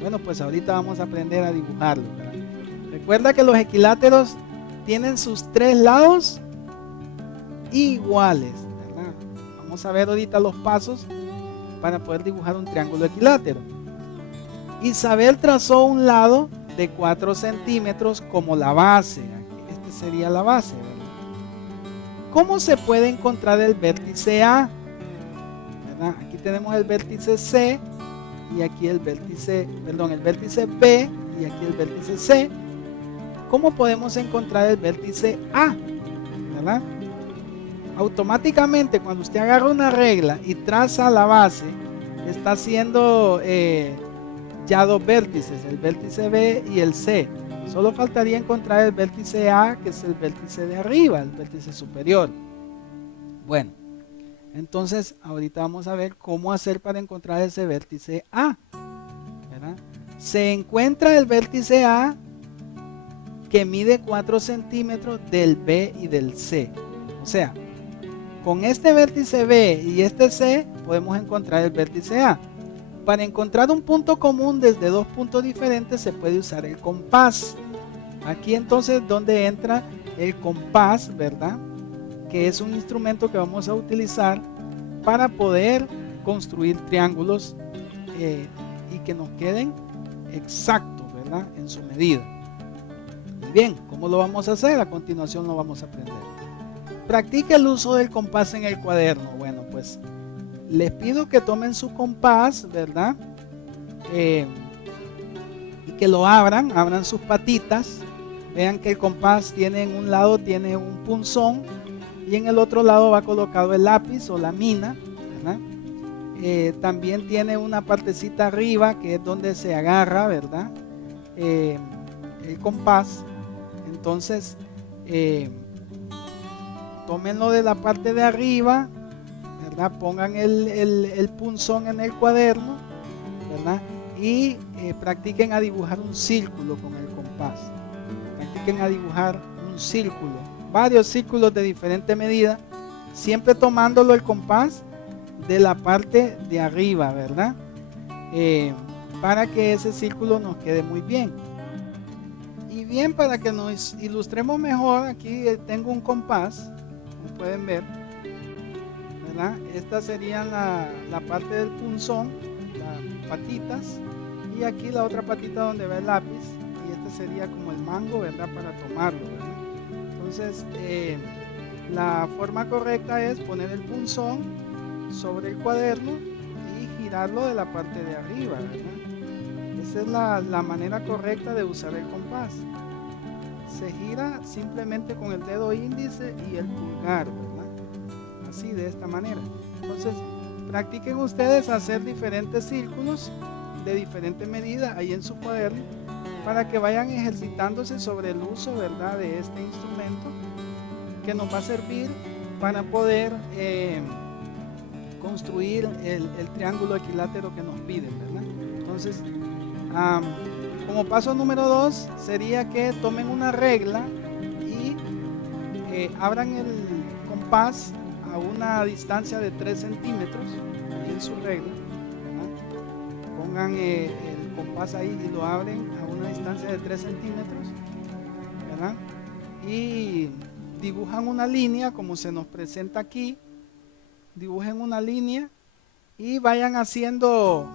Bueno, pues ahorita vamos a aprender a dibujarlo, ¿verdad? Recuerda que los equiláteros tienen sus 3 lados iguales, ¿verdad? Vamos a ver ahorita los pasos para poder dibujar un triángulo equilátero. Isabel trazó un lado de 4 centímetros como la base. Este sería la base, ¿verdad? ¿Cómo se puede encontrar el vértice A? ¿Verdad? Aquí tenemos el vértice C y aquí el vértice B y aquí el vértice C. ¿Cómo podemos encontrar el vértice A? ¿Verdad? Automáticamente, cuando usted agarra una regla y traza la base, está haciendo ya 2 vértices, el vértice B y el C. Solo faltaría encontrar el vértice A, que es el vértice de arriba, el vértice superior. Bueno, entonces ahorita vamos a ver cómo hacer para encontrar ese vértice A, ¿verdad? Se encuentra el vértice A que mide 4 centímetros del B y del C. O sea, con este vértice B y este C podemos encontrar el vértice A. Para encontrar un punto común desde 2 puntos diferentes se puede usar el compás. Aquí entonces donde entra el compás, ¿verdad? Que es un instrumento que vamos a utilizar para poder construir triángulos y que nos queden exactos, ¿verdad? En su medida. Muy bien, ¿cómo lo vamos a hacer? A continuación lo vamos a aprender. Practique el uso del compás en el cuaderno. Bueno, pues les pido que tomen su compás, ¿verdad? Y que lo abran sus patitas. Vean que el compás tiene en un lado tiene un punzón y en el otro lado va colocado el lápiz o la mina, ¿verdad? También tiene una partecita arriba que es donde se agarra, ¿verdad? El compás. Entonces, tómenlo de la parte de arriba, ¿verdad? Pongan el punzón en el cuaderno, ¿verdad? Y practiquen a dibujar un círculo con el compás. Practiquen a dibujar un círculo, varios círculos de diferente medida, siempre tomándolo el compás de la parte de arriba, ¿verdad? Para que ese círculo nos quede muy bien. Y bien, para que nos ilustremos mejor, aquí tengo un compás, como pueden ver, ¿verdad? Esta sería la parte del punzón, las patitas, y aquí la otra patita donde va el lápiz, y este sería como el mango, ¿verdad? Para tomarlo, ¿verdad? Entonces, la forma correcta es poner el punzón sobre el cuaderno y girarlo de la parte de arriba, ¿verdad? Esa es la manera correcta de usar el compás. Se gira simplemente con el dedo índice y el pulgar, ¿verdad? Así, de esta manera. Entonces, practiquen ustedes hacer diferentes círculos de diferente medida ahí en su cuaderno para que vayan ejercitándose sobre el uso, ¿verdad?, de este instrumento que nos va a servir para poder construir el triángulo equilátero que nos piden, ¿verdad? Entonces, como paso número 2 sería que tomen una regla y abran el compás a una distancia de 3 centímetros ahí en su regla, ¿verdad? Pongan el compás ahí y lo abren a una distancia de 3 centímetros, ¿verdad? Y dibujan una línea como se nos presenta aquí. Dibujen una línea y vayan haciendo,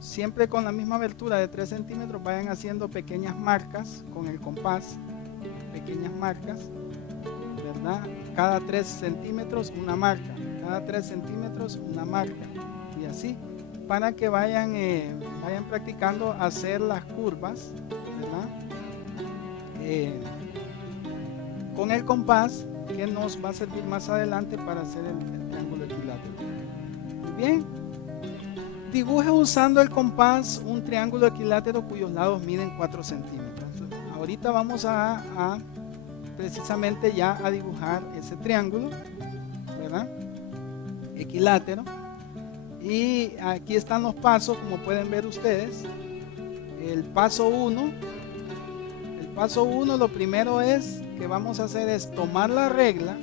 siempre con la misma abertura de 3 centímetros, vayan haciendo pequeñas marcas con el compás, pequeñas marcas, ¿verdad? Cada 3 centímetros una marca, cada 3 centímetros una marca, y así, para que vayan practicando hacer las curvas, ¿verdad? Con el compás, que nos va a servir más adelante para hacer el triángulo equilátero. Muy bien. Dibuje usando el compás un triángulo equilátero cuyos lados miden 4 centímetros. Entonces, ahorita vamos a precisamente ya a dibujar ese triángulo, ¿verdad?, equilátero. Y aquí están los pasos, como pueden ver ustedes. El paso 1. El paso 1, lo primero que vamos a hacer es tomar la regla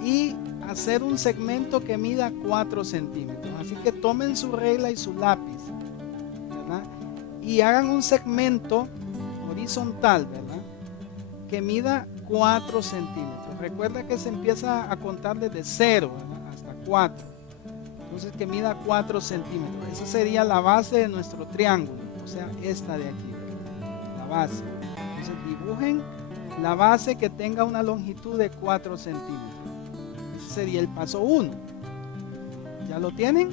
y hacer un segmento que mida 4 centímetros. Así que tomen su regla y su lápiz, ¿verdad?, y hagan un segmento horizontal, ¿verdad?, que mida 4 centímetros. Recuerda que se empieza a contar desde 0, ¿verdad?, hasta 4. Entonces, que mida 4 centímetros. Esa sería la base de nuestro triángulo, o sea, esta de aquí, ¿verdad?, la base. Entonces, dibujen la base que tenga una longitud de 4 centímetros. Ese sería el paso 1. ¿Ya lo tienen?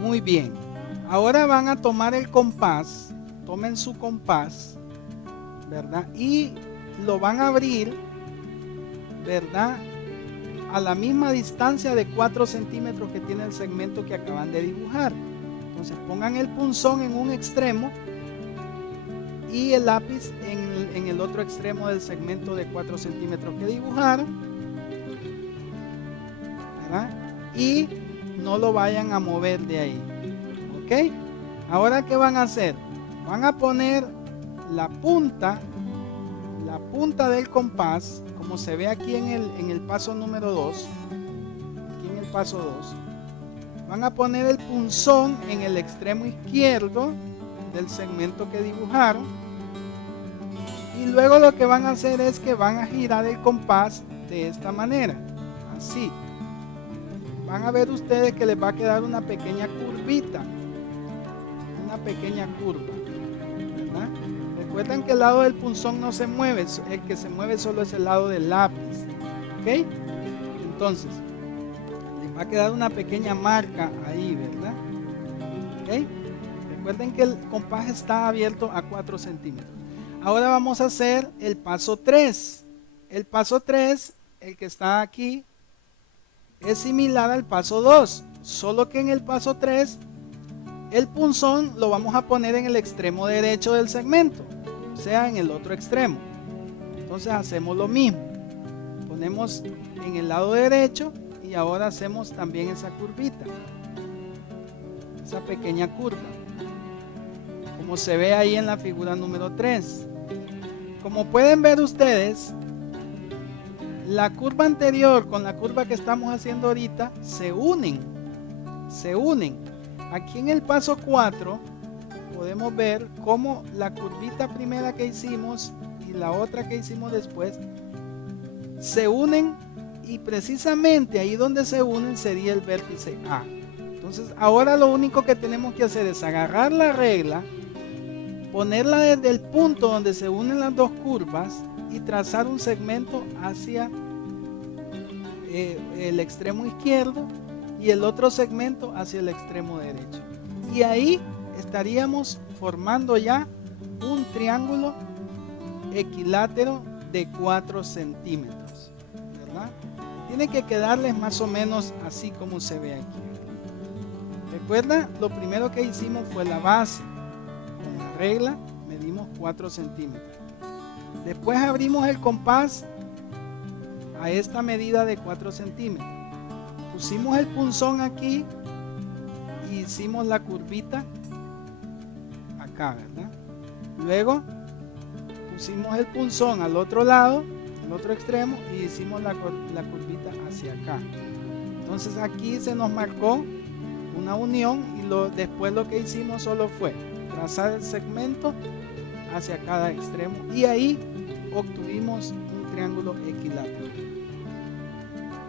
Muy bien. Ahora van a tomar el compás. Tomen su compás, ¿verdad?, y lo van a abrir, ¿verdad?, a la misma distancia de 4 centímetros que tiene el segmento que acaban de dibujar. Entonces, pongan el punzón en un extremo y el lápiz en el otro extremo del segmento de 4 centímetros que dibujaron, ¿verdad?, y no lo vayan a mover de ahí. ¿Ok? Ahora, ¿qué van a hacer? Van a poner la punta del compás, como se ve aquí en el paso número 2. Aquí en el paso 2 van a poner el punzón en el extremo izquierdo del segmento que dibujaron, y luego lo que van a hacer es que van a girar el compás de esta manera, así. Van a ver ustedes que les va a quedar una pequeña curvita, una pequeña curva, ¿verdad? Recuerden que el lado del punzón no se mueve, el que se mueve solo es el lado del lápiz. ¿Ok? Entonces, les va a quedar una pequeña marca ahí, ¿verdad? ¿Ok? Recuerden que el compás está abierto a 4 centímetros. Ahora vamos a hacer el paso 3. El paso 3, el que está aquí, es similar al paso 2, solo que en el paso 3 el punzón lo vamos a poner en el extremo derecho del segmento, o sea, en el otro extremo. Entonces hacemos lo mismo, ponemos en el lado derecho y ahora hacemos también esa curvita, esa pequeña curva, como se ve ahí en la figura número 3. Como pueden ver ustedes, la curva anterior con la curva que estamos haciendo ahorita se unen. Aquí en el paso 4 podemos ver cómo la curvita primera que hicimos y la otra que hicimos después se unen, y precisamente ahí donde se unen sería el vértice A. Entonces ahora lo único que tenemos que hacer es agarrar la regla, ponerla desde el punto donde se unen las dos curvas y trazar un segmento hacia el extremo izquierdo y el otro segmento hacia el extremo derecho. Y ahí estaríamos formando ya un triángulo equilátero de 4 centímetros, ¿verdad? Tiene que quedarles más o menos así como se ve aquí. Recuerda, lo primero que hicimos fue la base. Con la regla medimos 4 centímetros. Después abrimos el compás a esta medida de 4 centímetros. Pusimos el punzón aquí y hicimos la curvita acá, ¿verdad? Luego pusimos el punzón al otro lado, al otro extremo, y hicimos la curvita hacia acá. Entonces aquí se nos marcó una unión y después lo que hicimos solo fue trazar el segmento hacia cada extremo y ahí obtuvimos un triángulo equilátero.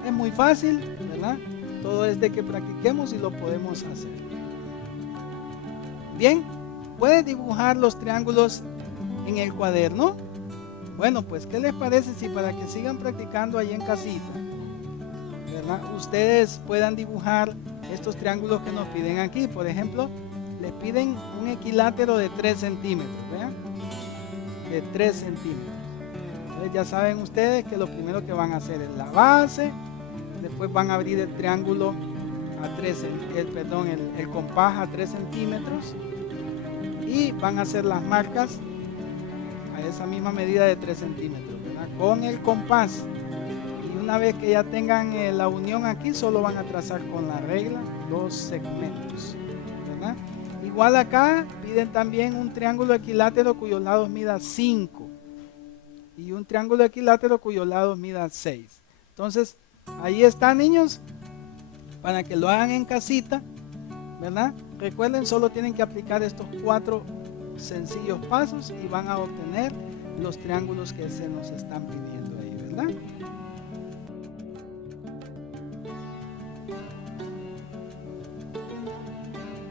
Es muy fácil, ¿verdad? Todo es de que practiquemos y lo podemos hacer. Bien, ¿puedes dibujar los triángulos en el cuaderno? Bueno, pues ¿qué les parece si para que sigan practicando ahí en casita, ¿verdad? Ustedes puedan dibujar estos triángulos que nos piden aquí? Por ejemplo, les piden un equilátero de 3 centímetros, ¿vean? De 3 centímetros. Entonces ya saben ustedes que lo primero que van a hacer es la base, después van a abrir el triángulo a el compás a 3 centímetros y van a hacer las marcas a esa misma medida de 3 centímetros, ¿verdad? Con el compás. Y una vez que ya tengan la unión aquí, solo van a trazar con la regla los segmentos, ¿verdad? Igual acá piden también un triángulo equilátero cuyos lados midan 5 y un triángulo equilátero cuyos lados midan 6. Entonces, ahí está, niños, para que lo hagan en casita, ¿verdad? Recuerden, solo tienen que aplicar estos 4 sencillos pasos y van a obtener los triángulos que se nos están pidiendo ahí, ¿verdad?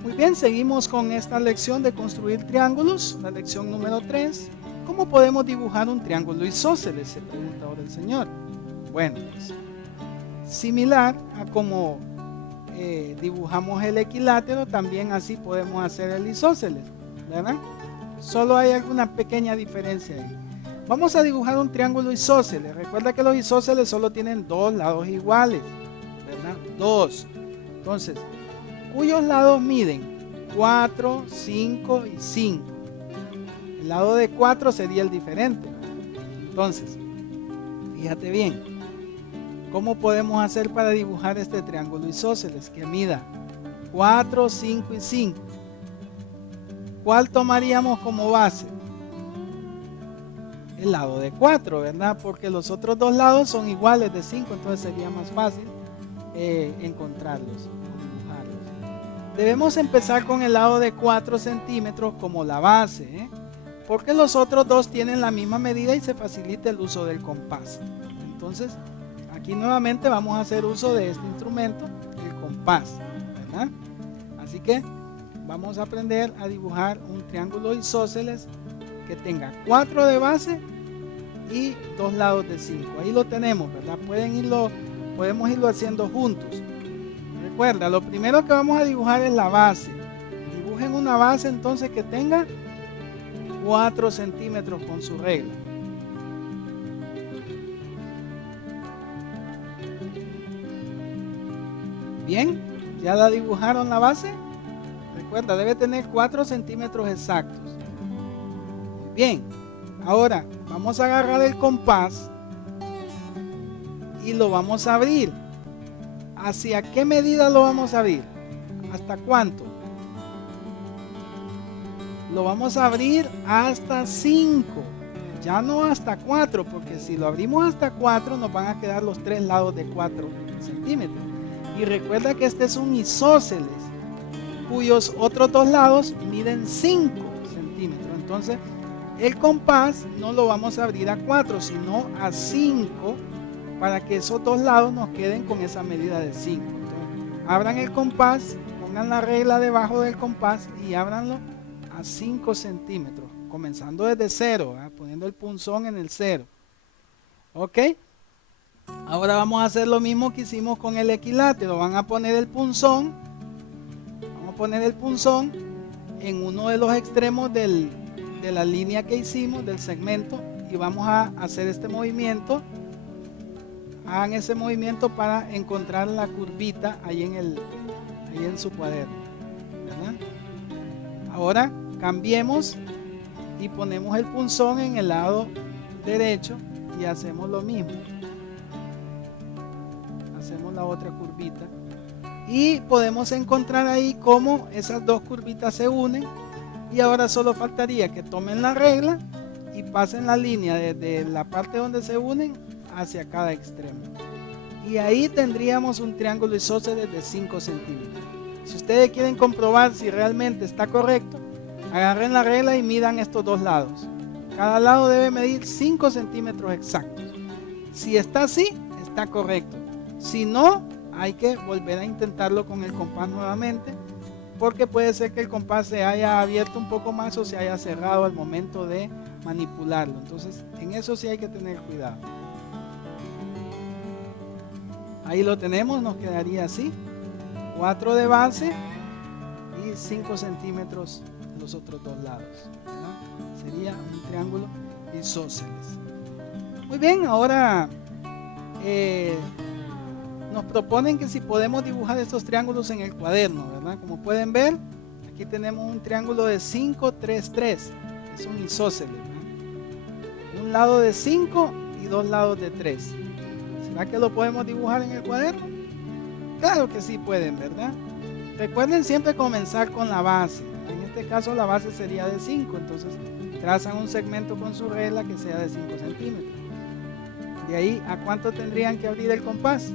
Muy bien, seguimos con esta lección de construir triángulos, la lección número 3. ¿Cómo podemos dibujar un triángulo isósceles?, se pregunta ahora el Señor. Bueno, pues similar a como dibujamos el equilátero, también así podemos hacer el isósceles, ¿verdad? Solo hay alguna pequeña diferencia ahí. Vamos a dibujar un triángulo isósceles. Recuerda que los isósceles solo tienen 2 lados iguales, ¿verdad? 2. Entonces, cuyos lados miden 4, 5 y 5. El lado de 4 sería el diferente. Entonces, fíjate bien. ¿Cómo podemos hacer para dibujar este triángulo isósceles que mida 4, 5 y 5? ¿Cuál tomaríamos como base? El lado de 4, ¿verdad? Porque los otros 2 lados son iguales de 5, entonces sería más fácil encontrarlos o dibujarlos. Debemos empezar con el lado de 4 centímetros como la base, porque los otros 2 tienen la misma medida y se facilita el uso del compás. Entonces, aquí nuevamente vamos a hacer uso de este instrumento, el compás, ¿verdad? Así que vamos a aprender a dibujar un triángulo isósceles que tenga 4 de base y 2 lados de 5. Ahí lo tenemos, ¿verdad? Podemos irlo haciendo juntos. Recuerda, lo primero que vamos a dibujar es la base. Dibujen una base entonces que tenga 4 centímetros con su regla. Bien, ¿ya la dibujaron la base? Recuerda, debe tener 4 centímetros exactos. Muy bien, ahora vamos a agarrar el compás y lo vamos a abrir. ¿Hacia qué medida lo vamos a abrir? ¿Hasta cuánto? Lo vamos a abrir hasta 5, ya no hasta 4, porque si lo abrimos hasta 4 nos van a quedar los 3 lados de 4 centímetros. Y recuerda que este es un isósceles, cuyos otros 2 lados miden 5 centímetros. Entonces, el compás no lo vamos a abrir a 4, sino a 5, para que esos 2 lados nos queden con esa medida de 5. Entonces, abran el compás, pongan la regla debajo del compás y ábranlo a 5 centímetros, comenzando desde 0, poniendo el punzón en el 0. ¿Ok? Ahora vamos a hacer lo mismo que hicimos con el equilátero. Van a poner el punzón. Vamos a poner el punzón en uno de los extremos de la línea que hicimos, del segmento. Y vamos a hacer este movimiento. Hagan ese movimiento para encontrar la curvita ahí en su cuaderno, ¿verdad? Ahora cambiemos y ponemos el punzón en el lado derecho y hacemos lo mismo. Hacemos la otra curvita y podemos encontrar ahí cómo esas dos curvitas se unen. Y ahora solo faltaría que tomen la regla y pasen la línea desde la parte donde se unen hacia cada extremo. Y ahí tendríamos un triángulo isósceles de 5 centímetros. Si ustedes quieren comprobar si realmente está correcto, agarren la regla y midan estos dos lados. Cada lado debe medir 5 centímetros exactos. Si está así, está correcto. Si no, hay que volver a intentarlo con el compás nuevamente, porque puede ser que el compás se haya abierto un poco más o se haya cerrado al momento de manipularlo. Entonces, en eso sí hay que tener cuidado. Ahí lo tenemos, nos quedaría así: 4 de base y 5 centímetros en los otros dos lados, ¿verdad? Sería un triángulo isósceles. Muy bien, ahora nos proponen que si podemos dibujar estos triángulos en el cuaderno, ¿verdad? Como pueden ver, aquí tenemos un triángulo de 5, 3, 3. Es un isósceles, ¿verdad? Un lado de 5 y dos lados de 3. ¿Será que lo podemos dibujar en el cuaderno? Claro que sí pueden, ¿verdad? Recuerden siempre comenzar con la base. En este caso la base sería de 5, entonces trazan un segmento con su regla que sea de 5 centímetros. De ahí, ¿a cuánto tendrían que abrir el compás?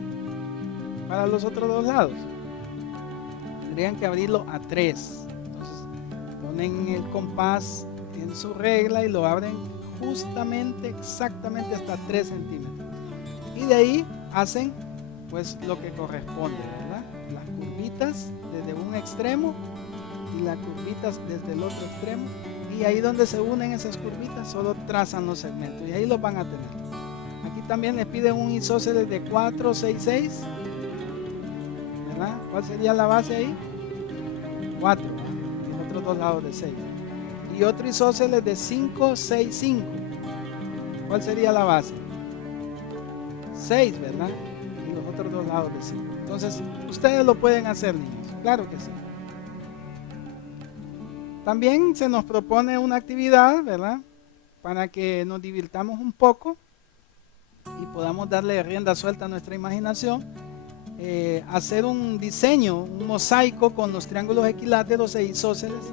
Para los otros dos lados tendrían que abrirlo a 3. Entonces ponen el compás en su regla y lo abren justamente, exactamente hasta 3 centímetros. Y de ahí hacen pues lo que corresponde, ¿verdad? Las curvitas desde un extremo y las curvitas desde el otro extremo, y ahí donde se unen esas curvitas solo trazan los segmentos y ahí los van a tener. Aquí también les piden un isósceles de 4, 6, 6, ¿verdad? ¿Cuál sería la base ahí? 4, ¿verdad? Y los otros dos lados de 6. Y otro isósceles de 5, 6, 5. ¿Cuál sería la base? 6, ¿verdad? Y los otros dos lados de 5. Entonces, ustedes lo pueden hacer, niños. Claro que sí. También se nos propone una actividad, ¿verdad? Para que nos divirtamos un poco y podamos darle rienda suelta a nuestra imaginación. Hacer un diseño, un mosaico con los triángulos equiláteros e isósceles.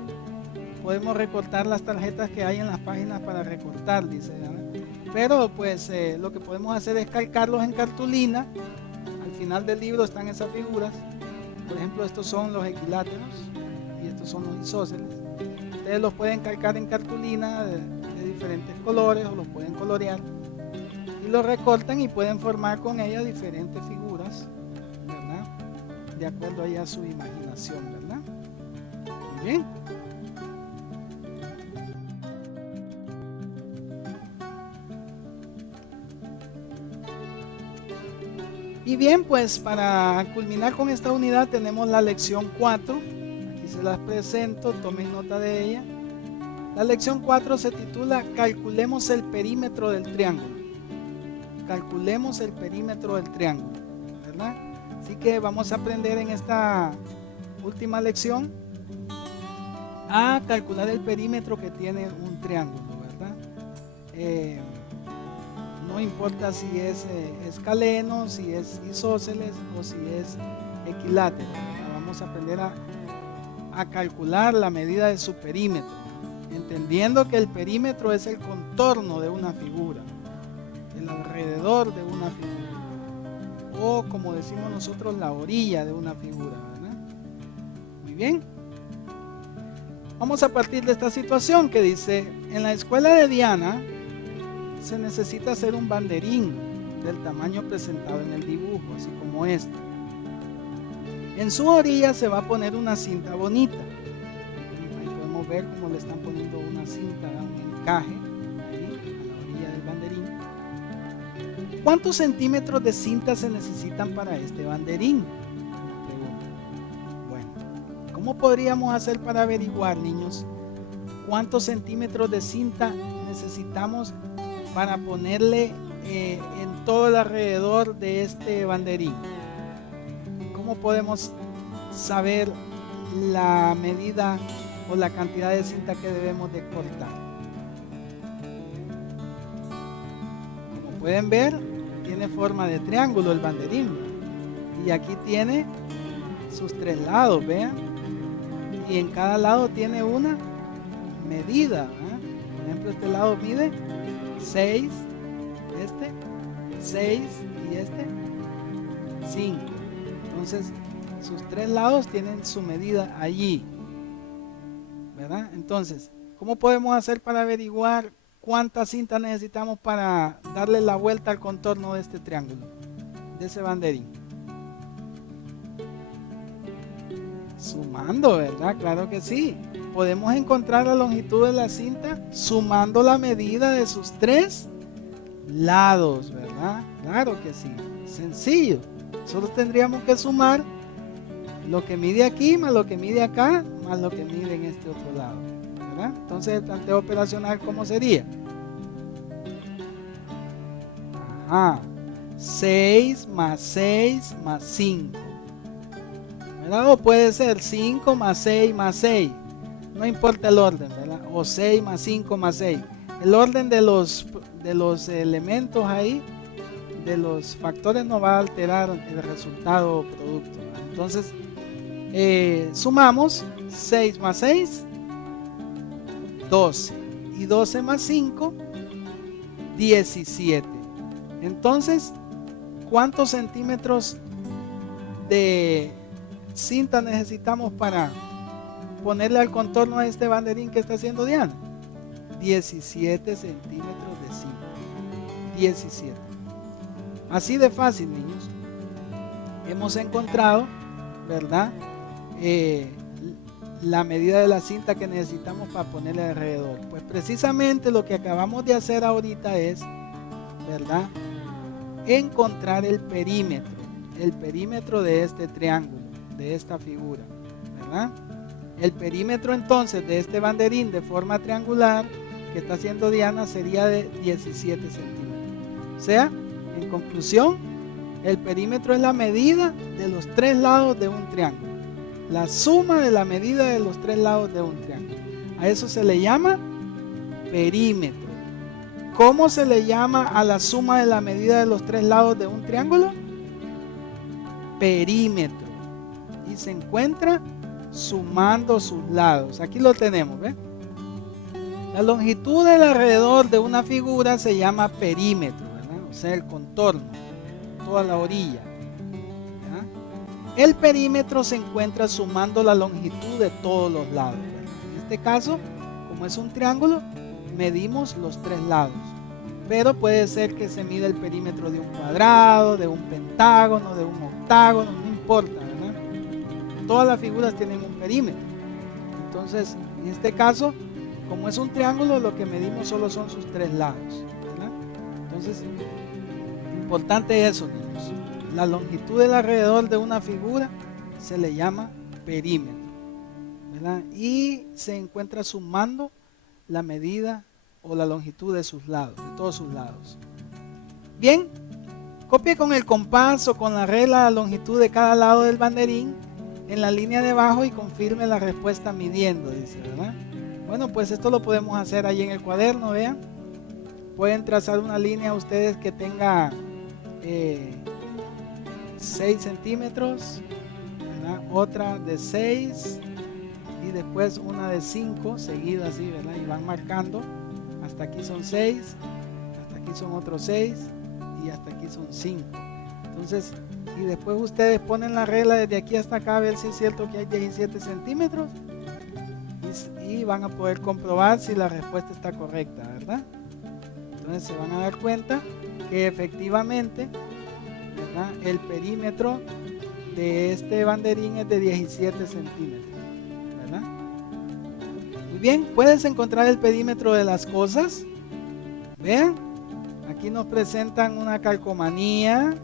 Podemos recortar las tarjetas que hay en las páginas para recortar, dice, ¿verdad? Pero pues lo que podemos hacer es calcarlos en cartulina. Al final del libro están esas figuras. Por ejemplo, estos son los equiláteros y estos son los isósceles. Ustedes los pueden calcar en cartulina de diferentes colores o los pueden colorear y los recortan y pueden formar con ella diferentes figuras, ¿verdad? De acuerdo ahí a su imaginación, ¿verdad? Muy bien. Y bien, pues para culminar con esta unidad tenemos la lección 4. Aquí se las presento, tomen nota de ella. La lección 4 se titula Calculemos el perímetro del triángulo. Calculemos el perímetro del triángulo, ¿verdad? Así que vamos a aprender en esta última lección a calcular el perímetro que tiene un triángulo, ¿verdad? No importa si es escaleno, si es isósceles o si es equilátero. Vamos a aprender a calcular la medida de su perímetro, entendiendo que el perímetro es el contorno de una figura, el alrededor de una figura, o como decimos nosotros, la orilla de una figura, ¿verdad? Muy bien. Vamos a partir de esta situación que dice: en la escuela de Diana se necesita hacer un banderín del tamaño presentado en el dibujo, así como este. En su orilla se va a poner una cinta bonita. Ahí podemos ver cómo le están poniendo una cinta, un encaje ahí, a la orilla del banderín. ¿Cuántos centímetros de cinta se necesitan para este banderín? Bueno, ¿cómo podríamos hacer para averiguar, niños, cuántos centímetros de cinta necesitamos para ponerle en todo el alrededor de este banderín? ¿Cómo podemos saber la medida o la cantidad de cinta que debemos de cortar? Como pueden ver, tiene forma de triángulo el banderín, y aquí tiene sus 3 lados, vean, y en cada lado tiene una medida, ¿eh? Por ejemplo, este lado mide 6, este 6 y este 5. Entonces sus 3 lados tienen su medida allí, ¿verdad? Entonces, ¿cómo podemos hacer para averiguar cuánta cinta necesitamos para darle la vuelta al contorno de este triángulo, de ese banderín? Sumando, ¿verdad? Claro que sí. Podemos encontrar la longitud de la cinta sumando la medida de sus 3 lados, ¿verdad? Claro que sí. Sencillo. Solo tendríamos que sumar lo que mide aquí más lo que mide acá más lo que mide en este otro lado, ¿verdad? Entonces el planteo operacional, ¿cómo sería? 6 más 6 más 5, ¿verdad? O puede ser 5 más 6 más 6, no importa el orden, ¿verdad? O 6 más 5 más 6. El orden de los elementos ahí, de los factores, no va a alterar el resultado o producto, ¿verdad? Entonces sumamos 6 más 6, 12, y 12 más 5, 17. Entonces, ¿cuántos centímetros de cinta necesitamos para ponerle al contorno a este banderín que está haciendo Diana? 17 centímetros de cinta. 17. Así de fácil, niños. Hemos encontrado, ¿verdad? La medida de la cinta que necesitamos para ponerle alrededor. Pues precisamente lo que acabamos de hacer ahorita es, ¿verdad?, encontrar el perímetro de este triángulo, de esta figura, ¿verdad? El perímetro entonces de este banderín de forma triangular que está haciendo Diana sería de 17 centímetros. O sea, en conclusión, el perímetro es la medida de los 3 lados de un triángulo. La suma de la medida de los 3 lados de un triángulo. A eso se le llama perímetro. ¿Cómo se le llama a la suma de la medida de los 3 lados de un triángulo? Perímetro. Y se encuentra sumando sus lados. Aquí lo tenemos, ¿ves? La longitud del alrededor de una figura se llama perímetro, ¿verdad? O sea, el contorno, toda la orilla. El perímetro se encuentra sumando la longitud de todos los lados, ¿verdad? En este caso, como es un triángulo, medimos los 3 lados. Pero puede ser que se mida el perímetro de un cuadrado, de un pentágono, de un octágono, no importa, ¿verdad? Todas las figuras tienen un perímetro. Entonces, en este caso, como es un triángulo, lo que medimos solo son sus 3 lados, ¿verdad? Entonces, importante eso, niños. La longitud del alrededor de una figura se le llama perímetro, ¿verdad? Y se encuentra sumando la medida o la longitud de sus lados, de todos sus lados. Bien, copie con el compás o con la regla la longitud de cada lado del banderín en la línea de abajo y confirme la respuesta midiendo, dice, ¿verdad? Bueno, pues esto lo podemos hacer ahí en el cuaderno, vean. Pueden trazar una línea ustedes que tenga 6 centímetros, ¿verdad? Otra de 6 y después una de 5 seguida así, ¿verdad? Y van marcando. Hasta aquí son 6, hasta aquí son otros 6 y hasta aquí son 5. Entonces, y después ustedes ponen la regla desde aquí hasta acá a ver si es cierto que hay 17 centímetros y van a poder comprobar si la respuesta está correcta, ¿verdad? Entonces se van a dar cuenta que efectivamente, ¿verdad?, el perímetro de este banderín es de 17 centímetros, ¿verdad? Muy bien, puedes encontrar el perímetro de las cosas. Vean, aquí nos presentan una calcomanía.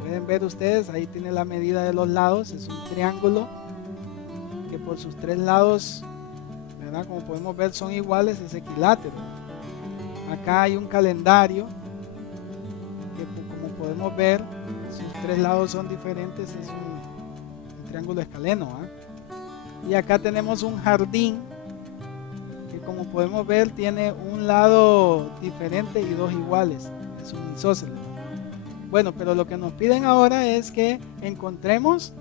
Pueden ver ustedes, ahí tiene la medida de los lados. Es un triángulo que por sus tres lados, ¿verdad?, como podemos ver, son iguales, es equilátero. Acá hay un calendario que, como podemos ver, sus tres lados son diferentes, es un triángulo escaleno, ¿eh? Y acá tenemos un jardín que, como podemos ver, tiene un lado diferente y dos iguales, es un isósceles. Bueno, pero lo que nos piden ahora es que encontremos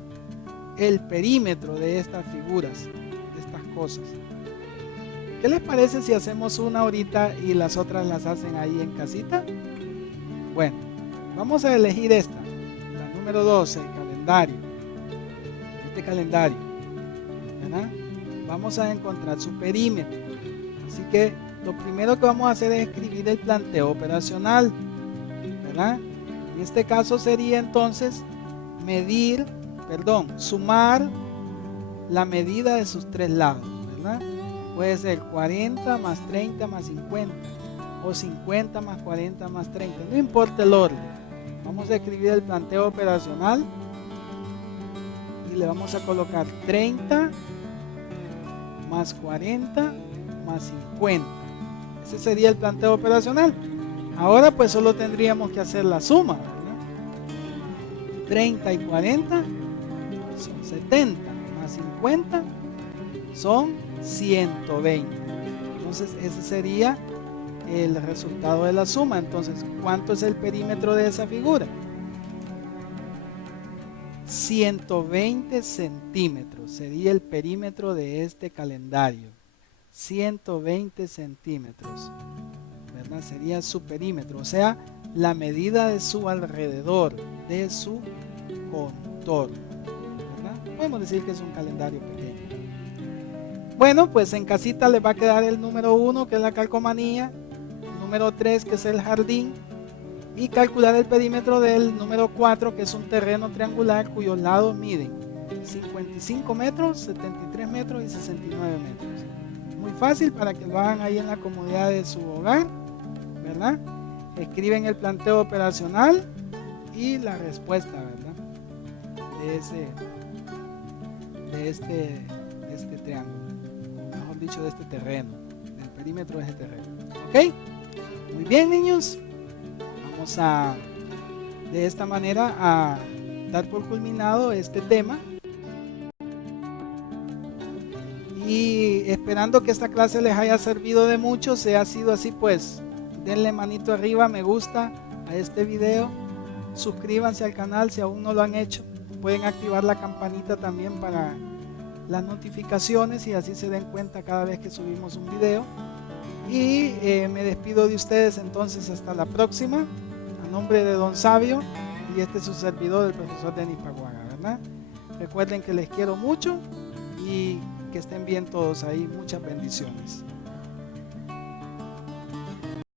el perímetro de estas figuras, de estas cosas. ¿Qué les parece si hacemos una ahorita y las otras las hacen ahí en casita? Bueno, vamos a elegir esta, la número 12, el calendario. Este calendario, ¿verdad? Vamos a encontrar su perímetro. Así que lo primero que vamos a hacer es escribir el planteo operacional, ¿verdad? En este caso sería entonces sumar la medida de sus tres lados, ¿verdad? Puede ser 40 más 30 más 50 o 50 más 40 más 30, no importa el orden. Vamos a escribir el planteo operacional y le vamos a colocar 30 más 40 más 50. Ese sería el planteo operacional. Ahora pues solo tendríamos que hacer la suma, ¿verdad? 30 y 40 son 70, más 50 son 120. Entonces ese sería el resultado de la suma. Entonces, ¿cuánto es el perímetro de esa figura? 120 centímetros sería el perímetro de este calendario. 120 centímetros, ¿verdad? Sería su perímetro, o sea, la medida de su alrededor, de su contorno, ¿verdad? Podemos decir que es un calendario pequeño. Bueno, pues en casita les va a quedar el número 1, que es la calcomanía, el número 3, que es el jardín, y calcular el perímetro del número 4, que es un terreno triangular cuyos lados miden 55 metros, 73 metros y 69 metros. Muy fácil para que lo hagan ahí en la comodidad de su hogar, ¿verdad? Escriben el planteo operacional y la respuesta, ¿verdad?, de este triángulo, mejor dicho, de este terreno, del perímetro de este terreno. ¿Ok? Muy bien, niños. Vamos de esta manera a dar por culminado este tema. Y esperando que esta clase les haya servido de mucho. Si ha sido así, pues denle manito arriba, me gusta a este video. Suscríbanse al canal si aún no lo han hecho. Pueden activar la campanita también para las notificaciones y así se den cuenta cada vez que subimos un video. Y me despido de ustedes entonces hasta la próxima. A nombre de Don Sabio y este es su servidor, el profesor Denis Paguaga, ¿verdad? Recuerden que les quiero mucho y que estén bien todos ahí. Muchas bendiciones.